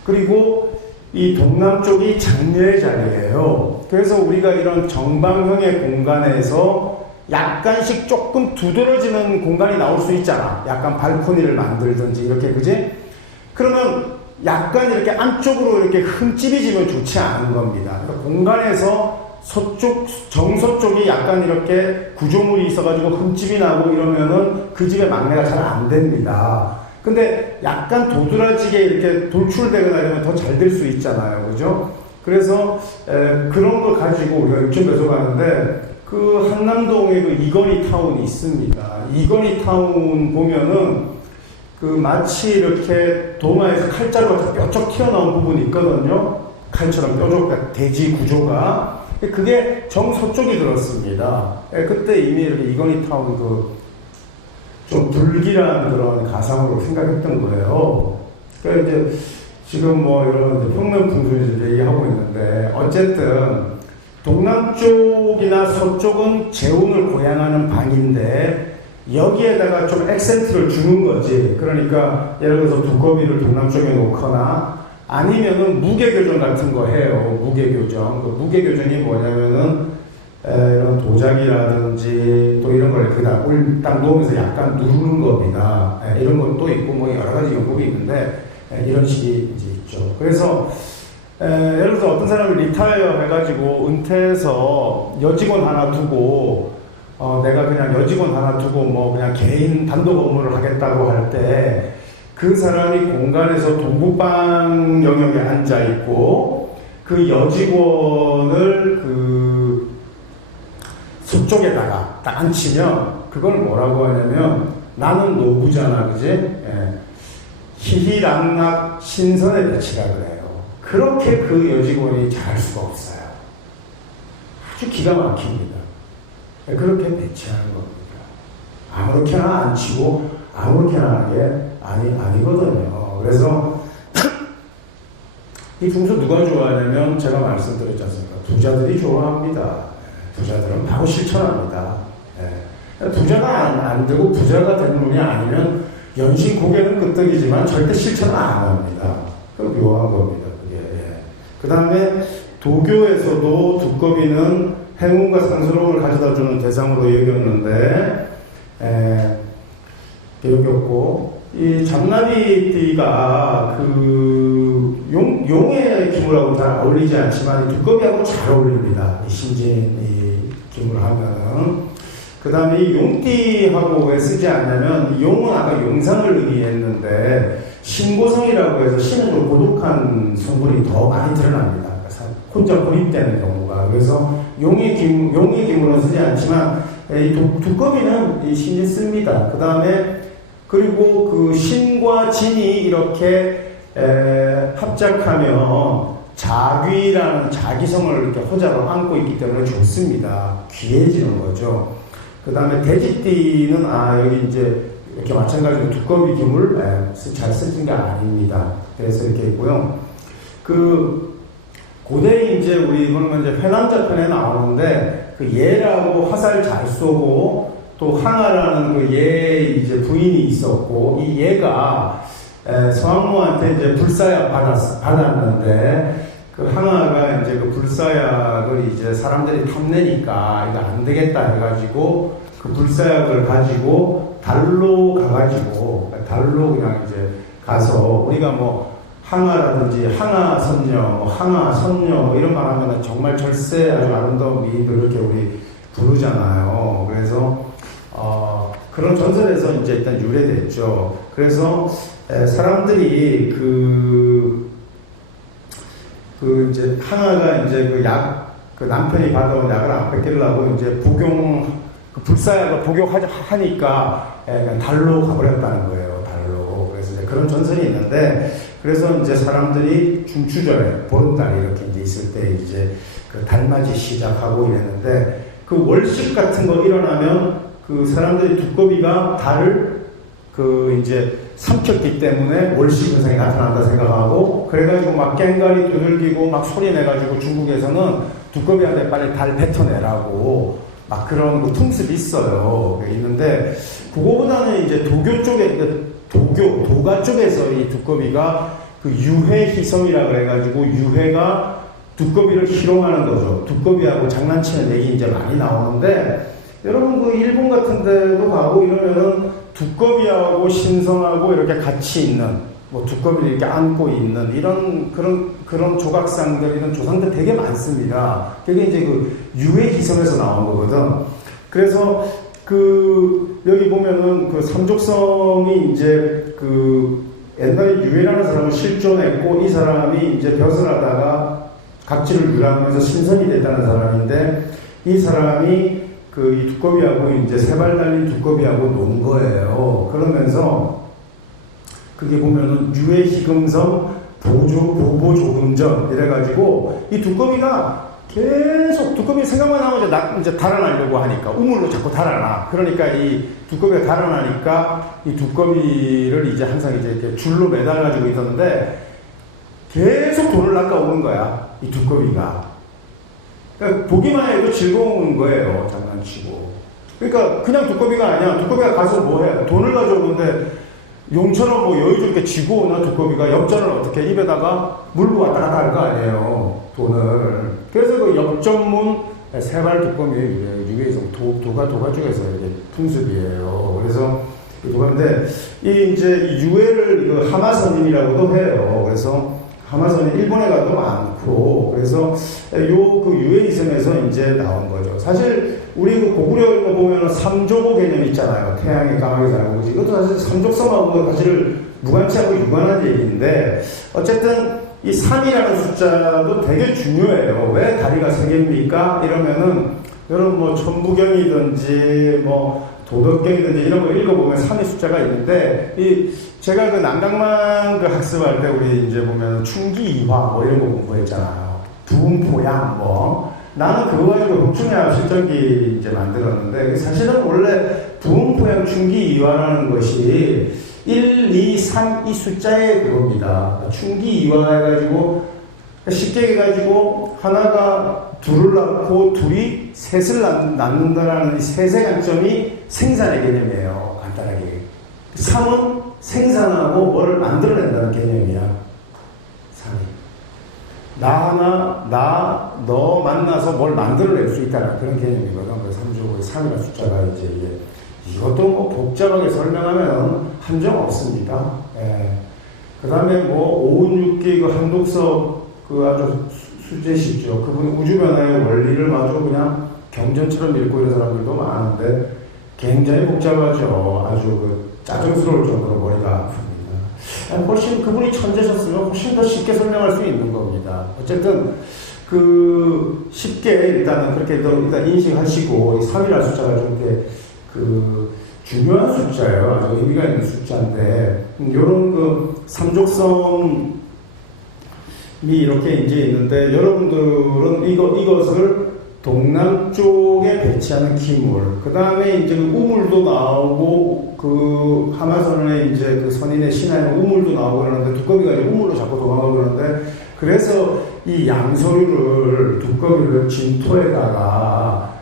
그리고 이 동남쪽이 장녀의 자리예요. 그래서 우리가 이런 정방형의 공간에서 약간씩 조금 두드러지는 공간이 나올 수 있잖아. 약간 발코니를 만들든지 이렇게, 그지? 그러면 약간 이렇게 안쪽으로 이렇게 흠집이지면 좋지 않은 겁니다. 그러니까 공간에서 정서쪽이 약간 이렇게 구조물이 있어가지고 흠집이 나고 이러면은 그 집의 막내가 잘 안 됩니다. 근데 약간 도드라지게 이렇게 돌출되거나 이러면 더 잘 될 수 있잖아요. 그죠? 그래서 그런 걸 가지고 우리가 육ችን 배속하는데, 한남동에 이건희 타운이 있습니다. 이건희 타운 보면은 그 마치 이렇게 동화에서 칼자루가 뾰족 튀어나온 부분이 있거든요. 칼처럼 뾰족 대지 구조가. 그게 정서쪽이 들었습니다. 그때 이미 이렇게 이건희 타운 좀 불길한 그런 가상으로 생각했던 거예요. 그러니까 이제 지금 뭐 이런 평면 풍수를 얘기하고 있는데 어쨌든 동남쪽이나 서쪽은 재운을 고양하는 방인데 여기에다가 좀 액센트를 주는 거지. 그러니까 예를 들어서 두꺼비를 동남쪽에 놓거나 아니면은 무게교정 같은 거 해요. 무게교정. 그 무게교정이 뭐냐면은 이런 도자기라든지 또 이런 걸 그냥 딱 놓으면서 약간 누르는 겁니다. 이런 것도 있고 뭐 여러 가지 연구가 있는데 이런 식이 이제 있죠. 그래서 예를 들어서 어떤 사람이 리타이어 해가지고 은퇴해서 여직원 하나 두고 내가 그냥 여직원 하나 두고 뭐 그냥 개인 단독 업무를 하겠다고 할 때 그 사람이 공간에서 동북방 영역에 앉아 있고 그 여직원을 그 서쪽에다가 딱 앉히면 그걸 뭐라고 하냐면 나는 노부잖아, 그지? 예. 희희락락 신선의 배치라 그래요. 그렇게 그 여직원이 잘할 수가 없어요. 아주 기가 막힙니다. 그렇게 배치하는 겁니다. 아무렇게나 앉히고 아무렇게나 하는 게 아니거든요. 그래서 이 풍수 누가 좋아하냐면 제가 말씀드렸지 않습니까? 부자들이 좋아합니다. 부자들은 바로 실천합니다. 부자가 안 되고 부자가 된 분이 아니면 연신 고개는 끄떡이지만 절대 실천을 안 합니다. 그 묘한 겁니다. 그 다음에 도교에서도 두꺼비는 행운과 상스러움을 가져다주는 대상으로 여겼는데 여겼고 이 잠나비띠가 그 용의 기물하고 잘 어울리지 않지만 두꺼비하고 잘 어울립니다. 이 신진이 기물을 하면은. 그 다음에 이 용띠하고 왜 쓰지 않냐면 용은 아까 용상을 의미했는데 신고성이라고 해서 신은 좀 고독한 성분이 더 많이 드러납니다. 혼자 고립되는 경우가. 그래서 용의 기물은 쓰지 않지만 이 두꺼비는 이 신이 씁니다. 그 다음에 그리고 그 신과 진이 이렇게 합작하면 자귀라는 자기성을 이렇게 호자로 안고 있기 때문에 좋습니다. 귀해지는 거죠. 그 다음에 돼지띠는 여기 이제 이렇게 마찬가지로 두꺼비 기물 잘 쓰진 게 아닙니다. 그래서 이렇게 있고요. 그 고대에 이제 우리 그러면 이제 회남자 편에 나오는데 그 예라고 화살 잘 쏘고 또 항아라는 그 예 이제 부인이 있었고 이 예가 서왕모한테 이제 불사약 받았는데 그 항아가 이제 그 불사약을 이제 사람들이 탐내니까 이거 안 되겠다 해가지고 그 불사약을 가지고 달로 그냥 이제 가서 우리가 뭐 항아라든지 항아선녀, 항아선녀 이런 말 하면 정말 절세 아주 아름다운 미인들 이렇게 우리 부르잖아요. 그래서 그런 전설에서 이제 일단 유래됐죠. 그래서 사람들이 그 이제 항아가 이제 그 남편이 받아온 약을 안 뺏기려고 이제 불사약을 복용하니까 달로 가버렸다는 거예요. 달로. 그래서 이제 그런 전설이 있는데, 그래서 이제 사람들이 중추절에 보름달 이렇게 이제 있을 때 이제 그 달맞이 시작하고 이랬는데, 그 월식 같은 거 일어나면 그 사람들이 두꺼비가 달을 이제 삼켰기 때문에 월식 현상이 나타난다 생각하고, 그래가지고 막 깽가리 두들기고 막 소리 내가지고 중국에서는 두꺼비한테 빨리 달 뱉어내라고 막 그런 그 풍습이 있어요. 있는데, 그거보다는 이제 도교 쪽에, 도가 쪽에서 이 두꺼비가 그 유해희성이라 그래가지고 유해가 두꺼비를 희롱하는 거죠. 두꺼비하고 장난치는 얘기 이제 많이 나오는데, 여러분 그 일본 같은 데도 가고 이러면은 두꺼비하고 신성하고 이렇게 같이 있는, 뭐 두꺼비를 이렇게 안고 있는 이런 그런 조각상들, 이런 조상들 되게 많습니다. 그게 이제 그 유해희성에서 나온 거거든. 그래서 여기 보면은 그 삼족성이 이제 옛날에 유해라는 사람을 실존했고, 이 사람이 이제 벼슬 하다가 각지를 유람하면서 신선이 됐다는 사람인데, 이 사람이 그 이 두꺼비하고 이제 세 발 달린 두꺼비하고 논 거예요. 그러면서 그게 보면은 유해희금성 보보조금전 이래가지고 이 두꺼비가 계속 두꺼비 생각만 하면 이제 달아나려고 하니까 우물로 자꾸 달아나. 그러니까 이 두꺼비가 달아나니까 이 두꺼비를 이제 항상 이제 이렇게 줄로 매달아가지고 있었는데 계속 돈을 낚아오는 거야. 이 두꺼비가. 그러니까 보기만 해도 즐거운 거예요. 장난치고. 그러니까 그냥 두꺼비가 아니야. 두꺼비가 가서 뭐 해? 돈을 가져오는데 용처럼 뭐 여유롭게 쥐고 오는 두꺼비가 엽전을 어떻게 입에다가 물고 왔다 갔다 할 거 아니에요. 돈을. 그래서 그 엽전문 세발 두꺼비의 유해성 도가 중에서 이게 풍습이에요. 그래서 도가인데 이 이제 유해를 그 하마선인이라고도 해요. 그래서 하마선이 일본에 가도 많고, 그래서 요 그 유해이즘에서 이제 나온 거죠. 사실 우리 그 고구려 이거 보면은 삼조고 개념 있잖아요. 태양이 강하게 자라고. 이것도 사실 삼족성하고 사실 무관치하고 유관한 얘기인데, 어쨌든 이 3이라는 숫자도 되게 중요해요. 왜 다리가 3개입니까? 이러면은 여러분 뭐 천부경이든지 뭐 도덕경이든지 이런 거 읽어보면 3의 숫자가 있는데, 제가 그 난강만 그 학습할 때 우리 이제 보면 충기이화 뭐 이런 거 공부했잖아요. 부음포양 뭐. 나는 그거 가지고 복충해학 실전기 이제 만들었는데, 사실은 원래 부음포양 충기이화라는 것이 1, 2, 3 이 숫자의 그겁니다. 충기이화 해가지고 쉽게 해가지고 하나가 둘을 낳고 둘이 셋을 낳는다라는 이 셋의 관점이 생산의 개념이에요. 간단하게. 3은 생산하고 뭐를 만들어낸다는 개념이야. 3이. 너 만나서 뭘 만들어낼 수 있다는 그런 개념이거든. 그래서 3이라는 숫자가 이제 이것도 뭐 복잡하게 설명하면 한정 없습니다. 예. 그 다음에 뭐 오은육기 그 한독섭 그 아주 수제시죠. 그분 우주변화의 원리를 마저 그냥 경전처럼 읽고 이런 사람들도 많은데 굉장히 복잡하죠. 아주 그 짜증스러울 정도로 머리가 아픕니다. 훨씬 그분이 천재셨으면 훨씬 더 쉽게 설명할 수 있는 겁니다. 어쨌든 그 쉽게 일단은 그렇게 일단 인식하시고 3이라는 숫자가 좀 이렇게 그 중요한 숫자예요. 아주 의미가 있는 숫자인데 이런 그 삼족성이 이렇게 이제 있는데 여러분들은 이것을 동남쪽에 배치하는 기물, 그 다음에 이제 우물도 나오고, 그 하마선의 이제 그 선인의 신화에는 우물도 나오고 그러는데, 두꺼비가 이제 우물로 자꾸 도망가고 그러는데, 그래서 이 양서류를, 두꺼비를 진토에다가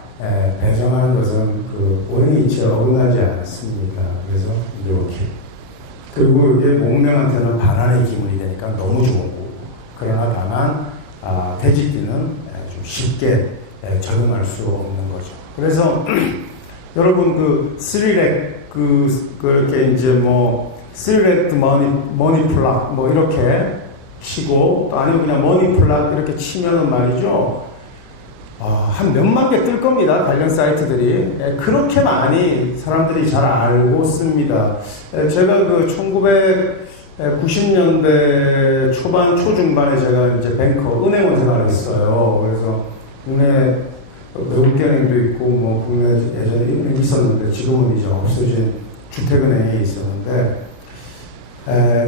배정하는 것은 그 오행이치에 어긋나지 않습니다. 그래서 이렇게. 그리고 이게 목명한테는 반환의 기물이 되니까 너무 좋은 거고. 그러나 다만, 돼지띠는 좀 쉽게 적응할 수 없는 거죠. 그래서 여러분 그 스리렉 그렇게 이제 뭐 스리렉 머니플락 뭐 이렇게 치고 또 아니면 그냥 머니플락 이렇게 치면은 말이죠. 한 몇만 개 뜰 겁니다. 관련 사이트들이. 그렇게 많이 사람들이 잘 알고 씁니다. 제가 그 1990년대 초반 초중반에 제가 이제 뱅커 은행원 생활을 했어요. 그래서 국내 외국계은행도 있고 뭐 국내 예전에 은행이 있었는데 지금은 이제 없어진 주택은행이 있었는데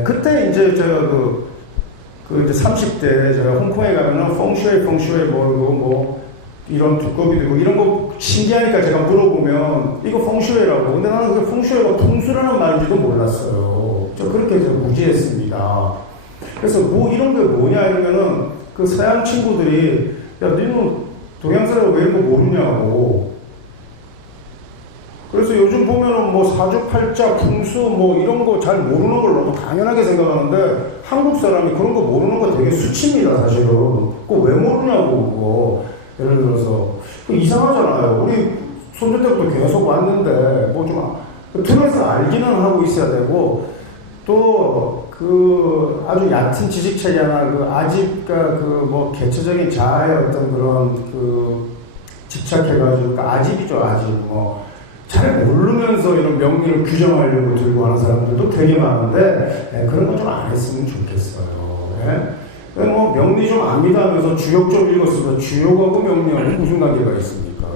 그때 이제 제가 그 이제 30대 제가 홍콩에 가면은 펑슈에 뭐 이런 두꺼비도 있고 이런 거 신기하니까 제가 물어보면 이거 펑슈에라고. 근데 나는 그 펑슈에가 풍수라는 말인지도 몰랐어요. 저 그렇게 제가 무지했습니다. 그래서 뭐 이런 게 뭐냐 이러면은 그 서양 친구들이 야, 너는 동양 사람이 왜 이런 거 모르냐고. 그래서 요즘 보면은 뭐 사주팔자, 풍수 뭐 이런 거 잘 모르는 걸 너무 당연하게 생각하는데 한국 사람이 그런 거 모르는 거 되게 수치입니다, 사실은. 그거 왜 모르냐고, 그거. 예를 들어서. 이상하잖아요. 우리 손주 때부터 계속 왔는데 뭐 좀 들어서 알기는 하고 있어야 되고 또 그 아주 얕은 지식체계 하나 그 아집과 그 뭐 개체적인 자아의 어떤 그런 그 집착해가지고 그러니까 아집이죠. 아집 뭐 잘 모르면서 이런 명리를 규정하려고 들고 하는 사람들도 되게 많은데 그런 거 좀 안 했으면 좋겠어요. 뭐 명리 좀 압니다 하면서 주역 좀 읽었으면 주역하고 명리하고 무슨 관계가 있습니까?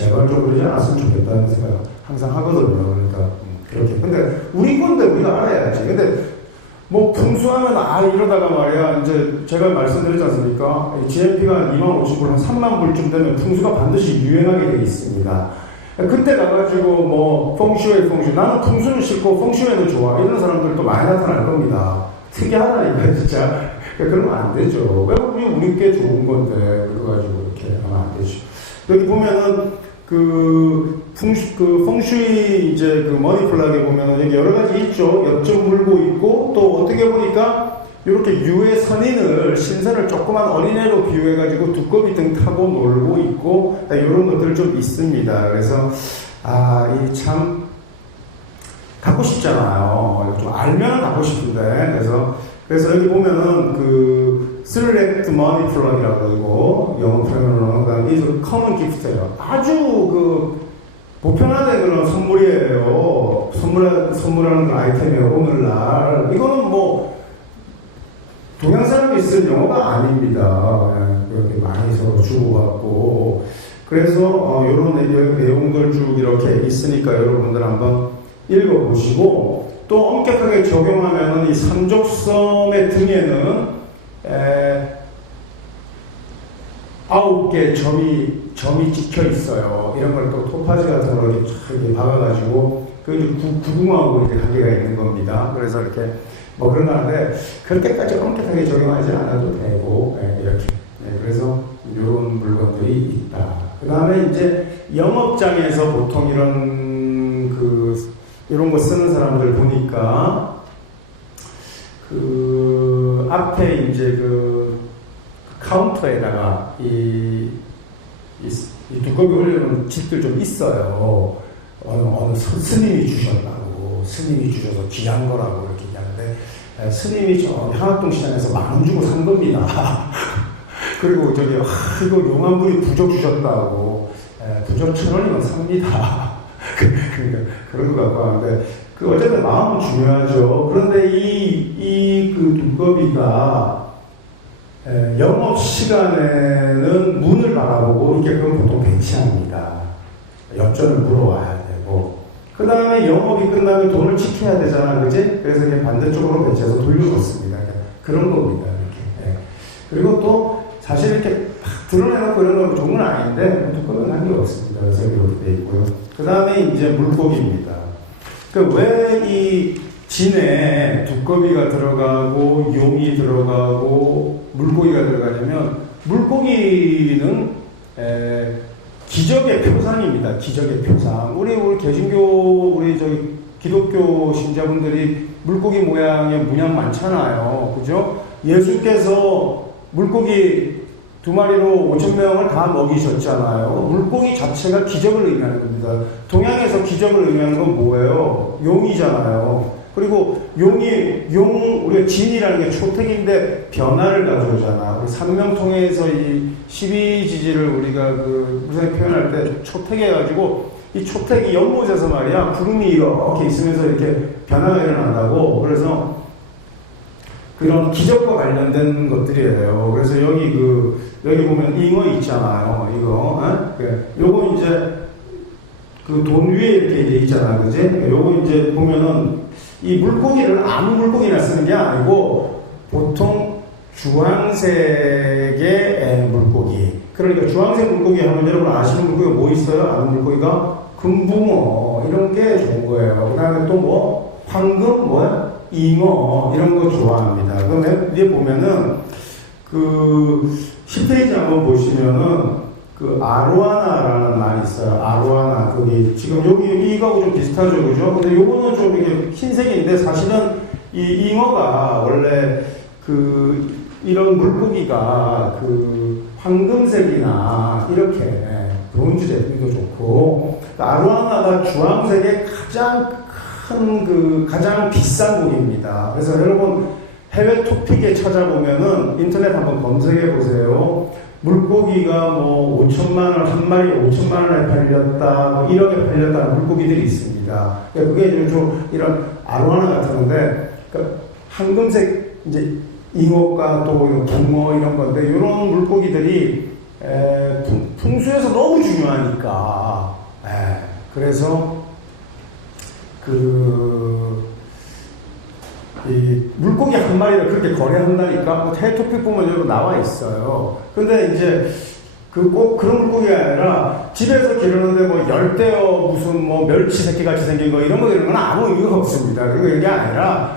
제발 좀 그러지 않았으면 좋겠다는 생각 항상 하거든요. 그러니까 그렇게. 근데 우리 건데 우리가 알아야지. 근데 뭐 풍수하면 이러다가 말이야 이제 제가 말씀드렸지 않습니까? GMP가 25,000불 한 30,000불쯤 되면 풍수가 반드시 유행하게 돼 있습니다. 그때 가가지고 뭐 펑슈웨이 나는 풍수는 싫고 펑슈웨이는 좋아 이런 사람들도 많이 나타날 겁니다. 특이하다니까 진짜. 그러면 안 되죠. 왜 우리께 좋은 건데 그거 가지고 이렇게 하면 안 되죠. 여기 보면은 펑슈이 이제 그 머니플락에 보면은 여기 여러 가지 있죠. 엽전 물고 있고 또 어떻게 보니까 이렇게 유해 선인을 신선을 조그만 어린애로 비유해가지고 두꺼비 등 타고 놀고 있고 이런 것들 좀 있습니다. 그래서 이 참 갖고 싶잖아요. 좀 알면 갖고 싶은데 그래서 여기 보면은 select money plug이라고 그러고 영어 표현으로는 is a common gift예요. 아주 보편화된 그런 선물이에요. 선물하는 그 아이템이에요. 오늘날 이거는 뭐 동양 사람이 쓴 영어가 아닙니다. 이렇게 많이 서로 주고받고 그래서 이런 내용들 쭉 이렇게 있으니까 여러분들 한번 읽어보시고 또 엄격하게 적용하면 이 삼족섬의 등에는 9개 점이 찍혀 있어요. 이런 걸 또 토파즈 같은 걸 이렇게 박아가지고 구궁하고 이렇게 관계가 있는 겁니다. 그래서 이렇게 뭐 그런 거 하는데 그렇게까지 엄격하게 적용하지 않아도 되고 이렇게 그래서 이런 물건들이 있다. 그 다음에 이제 영업장에서 보통 이런 거 쓰는 사람들 보니까 앞에 이제 카운터에다가 이 두꺼비 올려놓은 집들 좀 있어요. 어느 스님이 주셨다고, 스님이 주셔서 귀한 거라고 이렇게 얘기하는데, 스님이 저 향학동 시장에서 10,000원 주고 산 겁니다. 그리고 이거 용암분이 부적 주셨다고, 부적 1,000원이면 삽니다. 그러니까 그런 거 갖고 하는데, 어쨌든 마음은 중요하죠. 그런데 그 두꺼비가 영업시간에는 문을 바라보고 있게끔 보통 배치합니다. 엽전을 물어와야 되고 그 다음에 영업이 끝나면 돈을 지켜야 되잖아, 그지? 그래서 그냥 반대쪽으로 배치해서 돌려놓습니다. 그런 겁니다. 이렇게. 그리고 또 사실 이렇게 막 드러내놓고 이런 건 좋은 건 아닌데 두꺼비는 한 게 없습니다. 그래서 이렇게 돼 있고요. 그 다음에 이제 물고기입니다. 왜 이 진에 두꺼비가 들어가고 용이 들어가고 물고기가 들어가냐면 물고기는 기적의 표상입니다. 기적의 표상. 우리 개신교 기독교 신자분들이 물고기 모양의 문양 많잖아요. 그죠? 예수께서 물고기 2마리로 5,000명을 다 먹이셨잖아요. 물고기 자체가 기적을 의미하는 겁니다. 동양에서 기적을 의미하는 건 뭐예요? 용이잖아요. 그리고 우리가 진이라는 게 초택인데 변화를 가져오잖아. 우리 삼명통에서 이 12지지를 우리가 무슨 표현할 때 초택해가지고 이 초택이 연못에서 말이야 구름이 이렇게 있으면서 이렇게 변화가 일어난다고. 그래서 그런 기적과 관련된 것들이에요. 그래서 여기 보면 잉어 있잖아요. 이거. 요거 이제 돈 위에 이렇게 돼 있잖아. 그지? 요거 이제 보면은 이 물고기를 아무 물고기나 쓰는 게 아니고 보통 주황색의 물고기. 그러니까 주황색 물고기 하면 여러분 아시는 물고기가 뭐 있어요? 아는 물고기가 금붕어 이런 게 좋은 거예요. 그 다음에 또 뭐 황금 잉어 이런 거 좋아합니다. 그럼 위에 보면은 10페이지 한번 보시면은 아로하나라는 말이 있어요. 아로하나. 지금 이거하고 좀 비슷하죠. 그죠? 근데 요거는 좀 이게 흰색인데 사실은 이 잉어가 원래 이런 물고기가 황금색이나 이렇게 브론즈 제품도 좋고 아로하나가 주황색의 가장 비싼 고기입니다. 그래서 여러분 해외 토픽에 찾아보면은 인터넷 한번 검색해 보세요. 물고기가 5,000,000원, 한 마리 5,000,000원에 팔렸다, 1억에 팔렸다는 물고기들이 있습니다. 그게 좀 이런 아로하나 같은 건데, 황금색 잉어가 또 붕어 이런 건데, 이런 물고기들이 풍수에서 너무 중요하니까. 그래서 이 물고기 한 마리를 그렇게 거래한다니까 해토픽 보면 여기 나와 있어요. 근데 이제 꼭 그런 물고기가 아니라 집에서 기르는데 뭐 열대어 무슨 뭐 멸치 새끼 같이 생긴 거 이런 거 기르는 건 아무 의미가 없습니다. 그리고 이게 아니라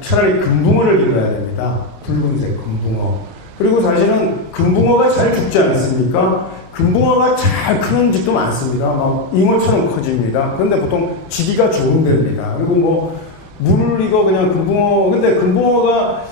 차라리 금붕어를 길러야 됩니다. 붉은색 금붕어. 그리고 사실은 금붕어가 잘 죽지 않습니까? 금붕어가 잘 크는 집도 많습니다. 막 잉어처럼 커집니다. 그런데 보통 지기가 좋은 데입니다. 그리고 뭐 물 이거 그냥 금붕어, 근데 금붕어가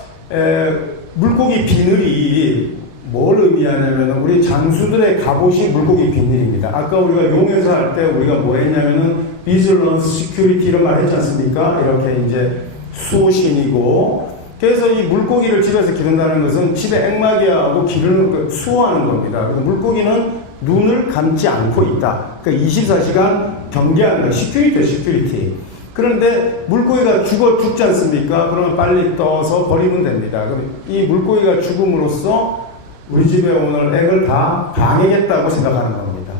물고기 비늘이 뭘 의미하냐면 우리 장수들의 갑옷이 물고기 비늘입니다. 아까 우리가 용에서 할 때 우리가 뭐 했냐면은 비즐런스 시큐리티 이런 말 했지 않습니까? 이렇게 이제 수호신이고, 그래서 이 물고기를 집에서 기른다는 것은 집에 액마기하고 기르는 수호하는 겁니다. 그래서 물고기는 눈을 감지 않고 있다. 그러니까 24시간 경계하는 거예요. 시큐리티. 그런데 물고기가 죽지 않습니까? 그러면 빨리 떠서 버리면 됩니다. 그럼 이 물고기가 죽음으로써 우리 집에 오늘 액을 다 방해했다고 생각하는 겁니다.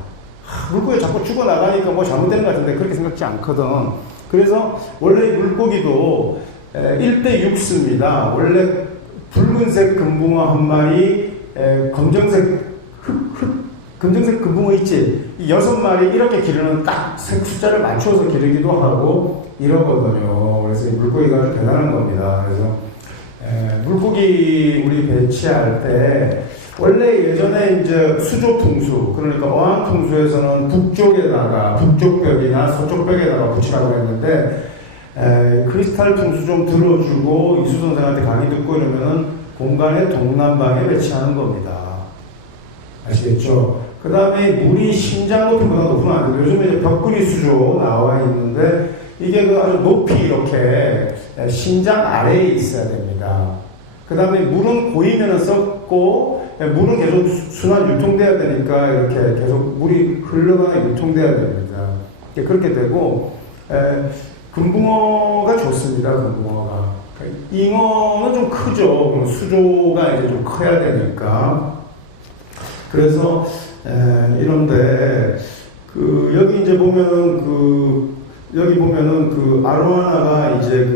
물고기 자꾸 죽어나가니까 뭐 잘못된 것 같은데 그렇게 생각지 않거든. 그래서 원래 물고기도 1대6습니다. 원래 붉은색 금붕어 한 마리, 검정색 검정색 금붕어 있지? 이 6마리 이렇게 기르는 딱 숫자를 맞춰서 기르기도 하고 이러거든요. 그래서 물고기가 아주 대단한 겁니다. 그래서 물고기 우리 배치할 때 원래 예전에 이제 수조풍수, 그러니까 어항풍수에서는 북쪽 벽이나 서쪽 벽에다가 붙이라고 했는데 크리스탈 풍수 좀 들어주고 이수 선생한테 강의 듣고 이러면은 공간의 동남방에 배치하는 겁니다. 아시겠죠? 그 다음에 물이 심장 높이보다 높으면 안 돼요. 요즘에 이제 벽구리 수조 나와 있는데 이게 그 아주 높이 이렇게 심장 아래에 있어야 됩니다. 그 다음에 물은 고이면은 썩고 물은 계속 순환 유통돼야 되니까 이렇게 계속 물이 흘러가나 유통돼야 됩니다. 그렇게 되고 금붕어가 좋습니다. 금붕어가. 잉어는 좀 크죠. 수조가 이제 좀 커야 되니까. 그래서 이런데 여기 이제 보면은 여기 보면은 아로하나가 이제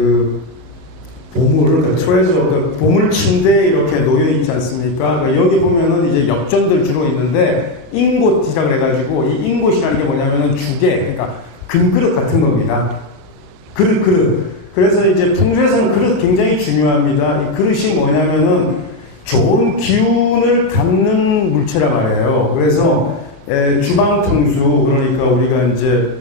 보물, 트레저, 보물 침대에 이렇게 놓여 있지 않습니까? 그러니까 여기 보면은 이제 역전들 주로 있는데 잉곶이라 그래가지고 이 잉곶이라는 게 뭐냐면은 주게, 그러니까 금그릇 같은 겁니다. 그릇. 그래서 이제 풍수에서는 그릇 굉장히 중요합니다. 이 그릇이 뭐냐면은 좋은 기운을 담는 물체란 말이에요. 그래서 주방 풍수, 그러니까 우리가 이제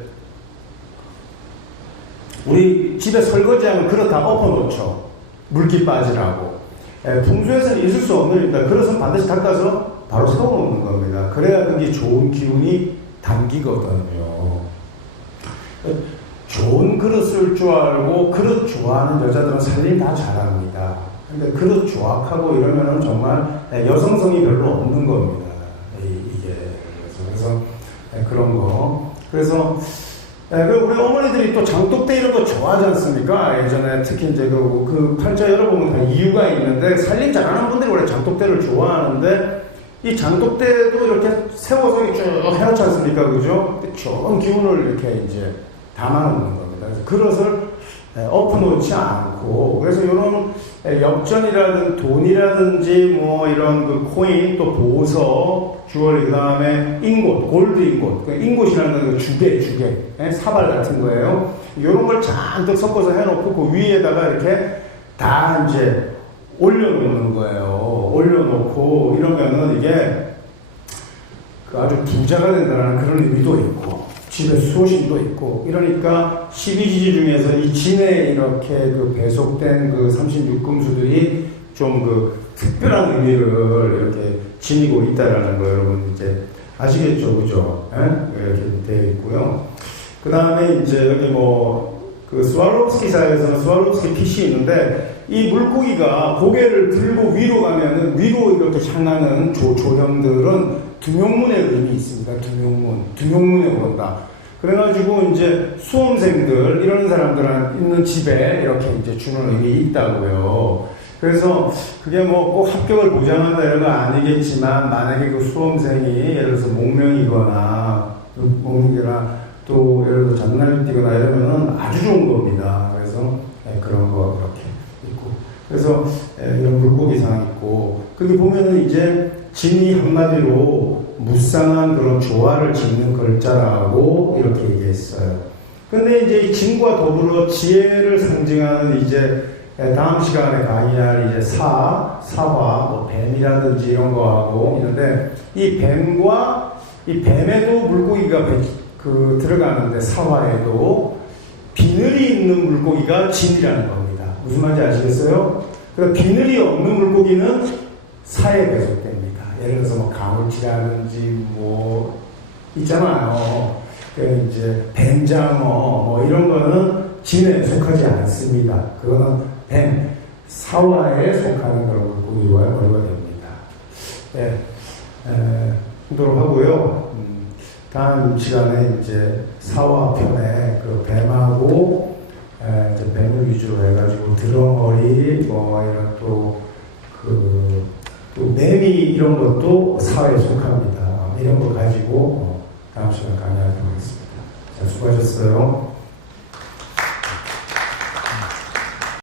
우리 집에 설거지하면 그릇 다 엎어놓죠. 물기 빠지라고. 풍수에서는 있을 수 없는 일이다. 그릇은 반드시 닦아서 바로 세워놓는 겁니다. 그래야 그게 좋은 기운이 담기거든요. 좋은 그릇 쓸 줄 알고 그릇 좋아하는 여자들은 살림 다 잘합니다. 근데 그릇 조악하고 이러면은 정말 여성성이 별로 없는 겁니다. 이게. 그래서 그런 거. 그래서 우리 어머니들이 또 장독대 이런 거 좋아하지 않습니까? 예전에 특히 이제 그 팔자 열어보면 다 이유가 있는데 살림 잘하는 분들이 원래 장독대를 좋아하는데 이 장독대도 이렇게 세워서 쭉 해놓지 않습니까? 그죠? 좋은 기운을 이렇게 이제 담아놓는 겁니다. 그래서 그릇을 엎어놓지 않고, 그래서 이런 엽전이라든지 돈이라든지 뭐 이런 코인, 또 보석, 주얼리, 그 다음에 잉곶, 골드 잉곶. 잉곶이라는 건 주게, 사발 같은 거예요. 이런 걸 잔뜩 섞어서 해놓고 그 위에다가 이렇게 다 이제 올려놓는 거예요. 올려놓고 이러면은 이게 아주 부자가 된다는 그런 의미도 있고, 집에 수호신도 있고, 이러니까 12지지 중에서 이 진에 이렇게 배속된 36금수들이 좀 특별한 의미를 이렇게 지니고 있다라는 거 여러분 이제 아시겠죠? 그죠? 이렇게 되어 있고요. 그 다음에 이제 여기 스와롭스키 사회에서는 스와롭스키 핏이 있는데 이 물고기가 고개를 들고 위로 가면은 위로 이렇게 향하는 조형들은 등용문의 의미 있습니다. 등용문에 오른다. 그래가지고 이제 수험생들 이런 사람들 있는 집에 이렇게 이제 주는 의미 있다고요. 그래서 그게 뭐 꼭 합격을 보장한다 이런 건 아니겠지만 만약에 그 수험생이 예를 들어서 목명이거나 또 예를 들어서 장난을 뛰거나 이러면은 아주 좋은 겁니다. 그래서 그런 거 이렇게 있고 그래서 이런 물고기상 있고 거기 보면은 이제 진이 한마디로 무쌍한 그런 조화를 짓는 글자라고 이렇게 얘기했어요. 근데 이제 이 진과 더불어 지혜를 상징하는 이제 다음 시간에 강의할 이제 사화, 뭐 뱀이라든지 이런 거하고 있는데 이 뱀과 이 뱀에도 물고기가 들어가는데 사화에도 비늘이 있는 물고기가 진이라는 겁니다. 무슨 말인지 아시겠어요? 그러니까 비늘이 없는 물고기는 사에 배속됩니다. 예를 들어서 뭐 가물치라든지 뭐 있잖아요. 이제 뱀장어 뭐 이런 거는 진에 속하지 않습니다. 그거는 뱀, 사화에 속하는 그런 물고기와 머리가 됩니다. 네, 하도록 하고요. 다음 시간에 이제 사화 편에 그 뱀하고 이제 뱀을 위주로 해가지고 드러머리 뭐 이런 또 매미 이런 것도 사화에 속합니다. 이런 거 가지고 다음 시간 강의하도록 하겠습니다. 자, 수고하셨어요.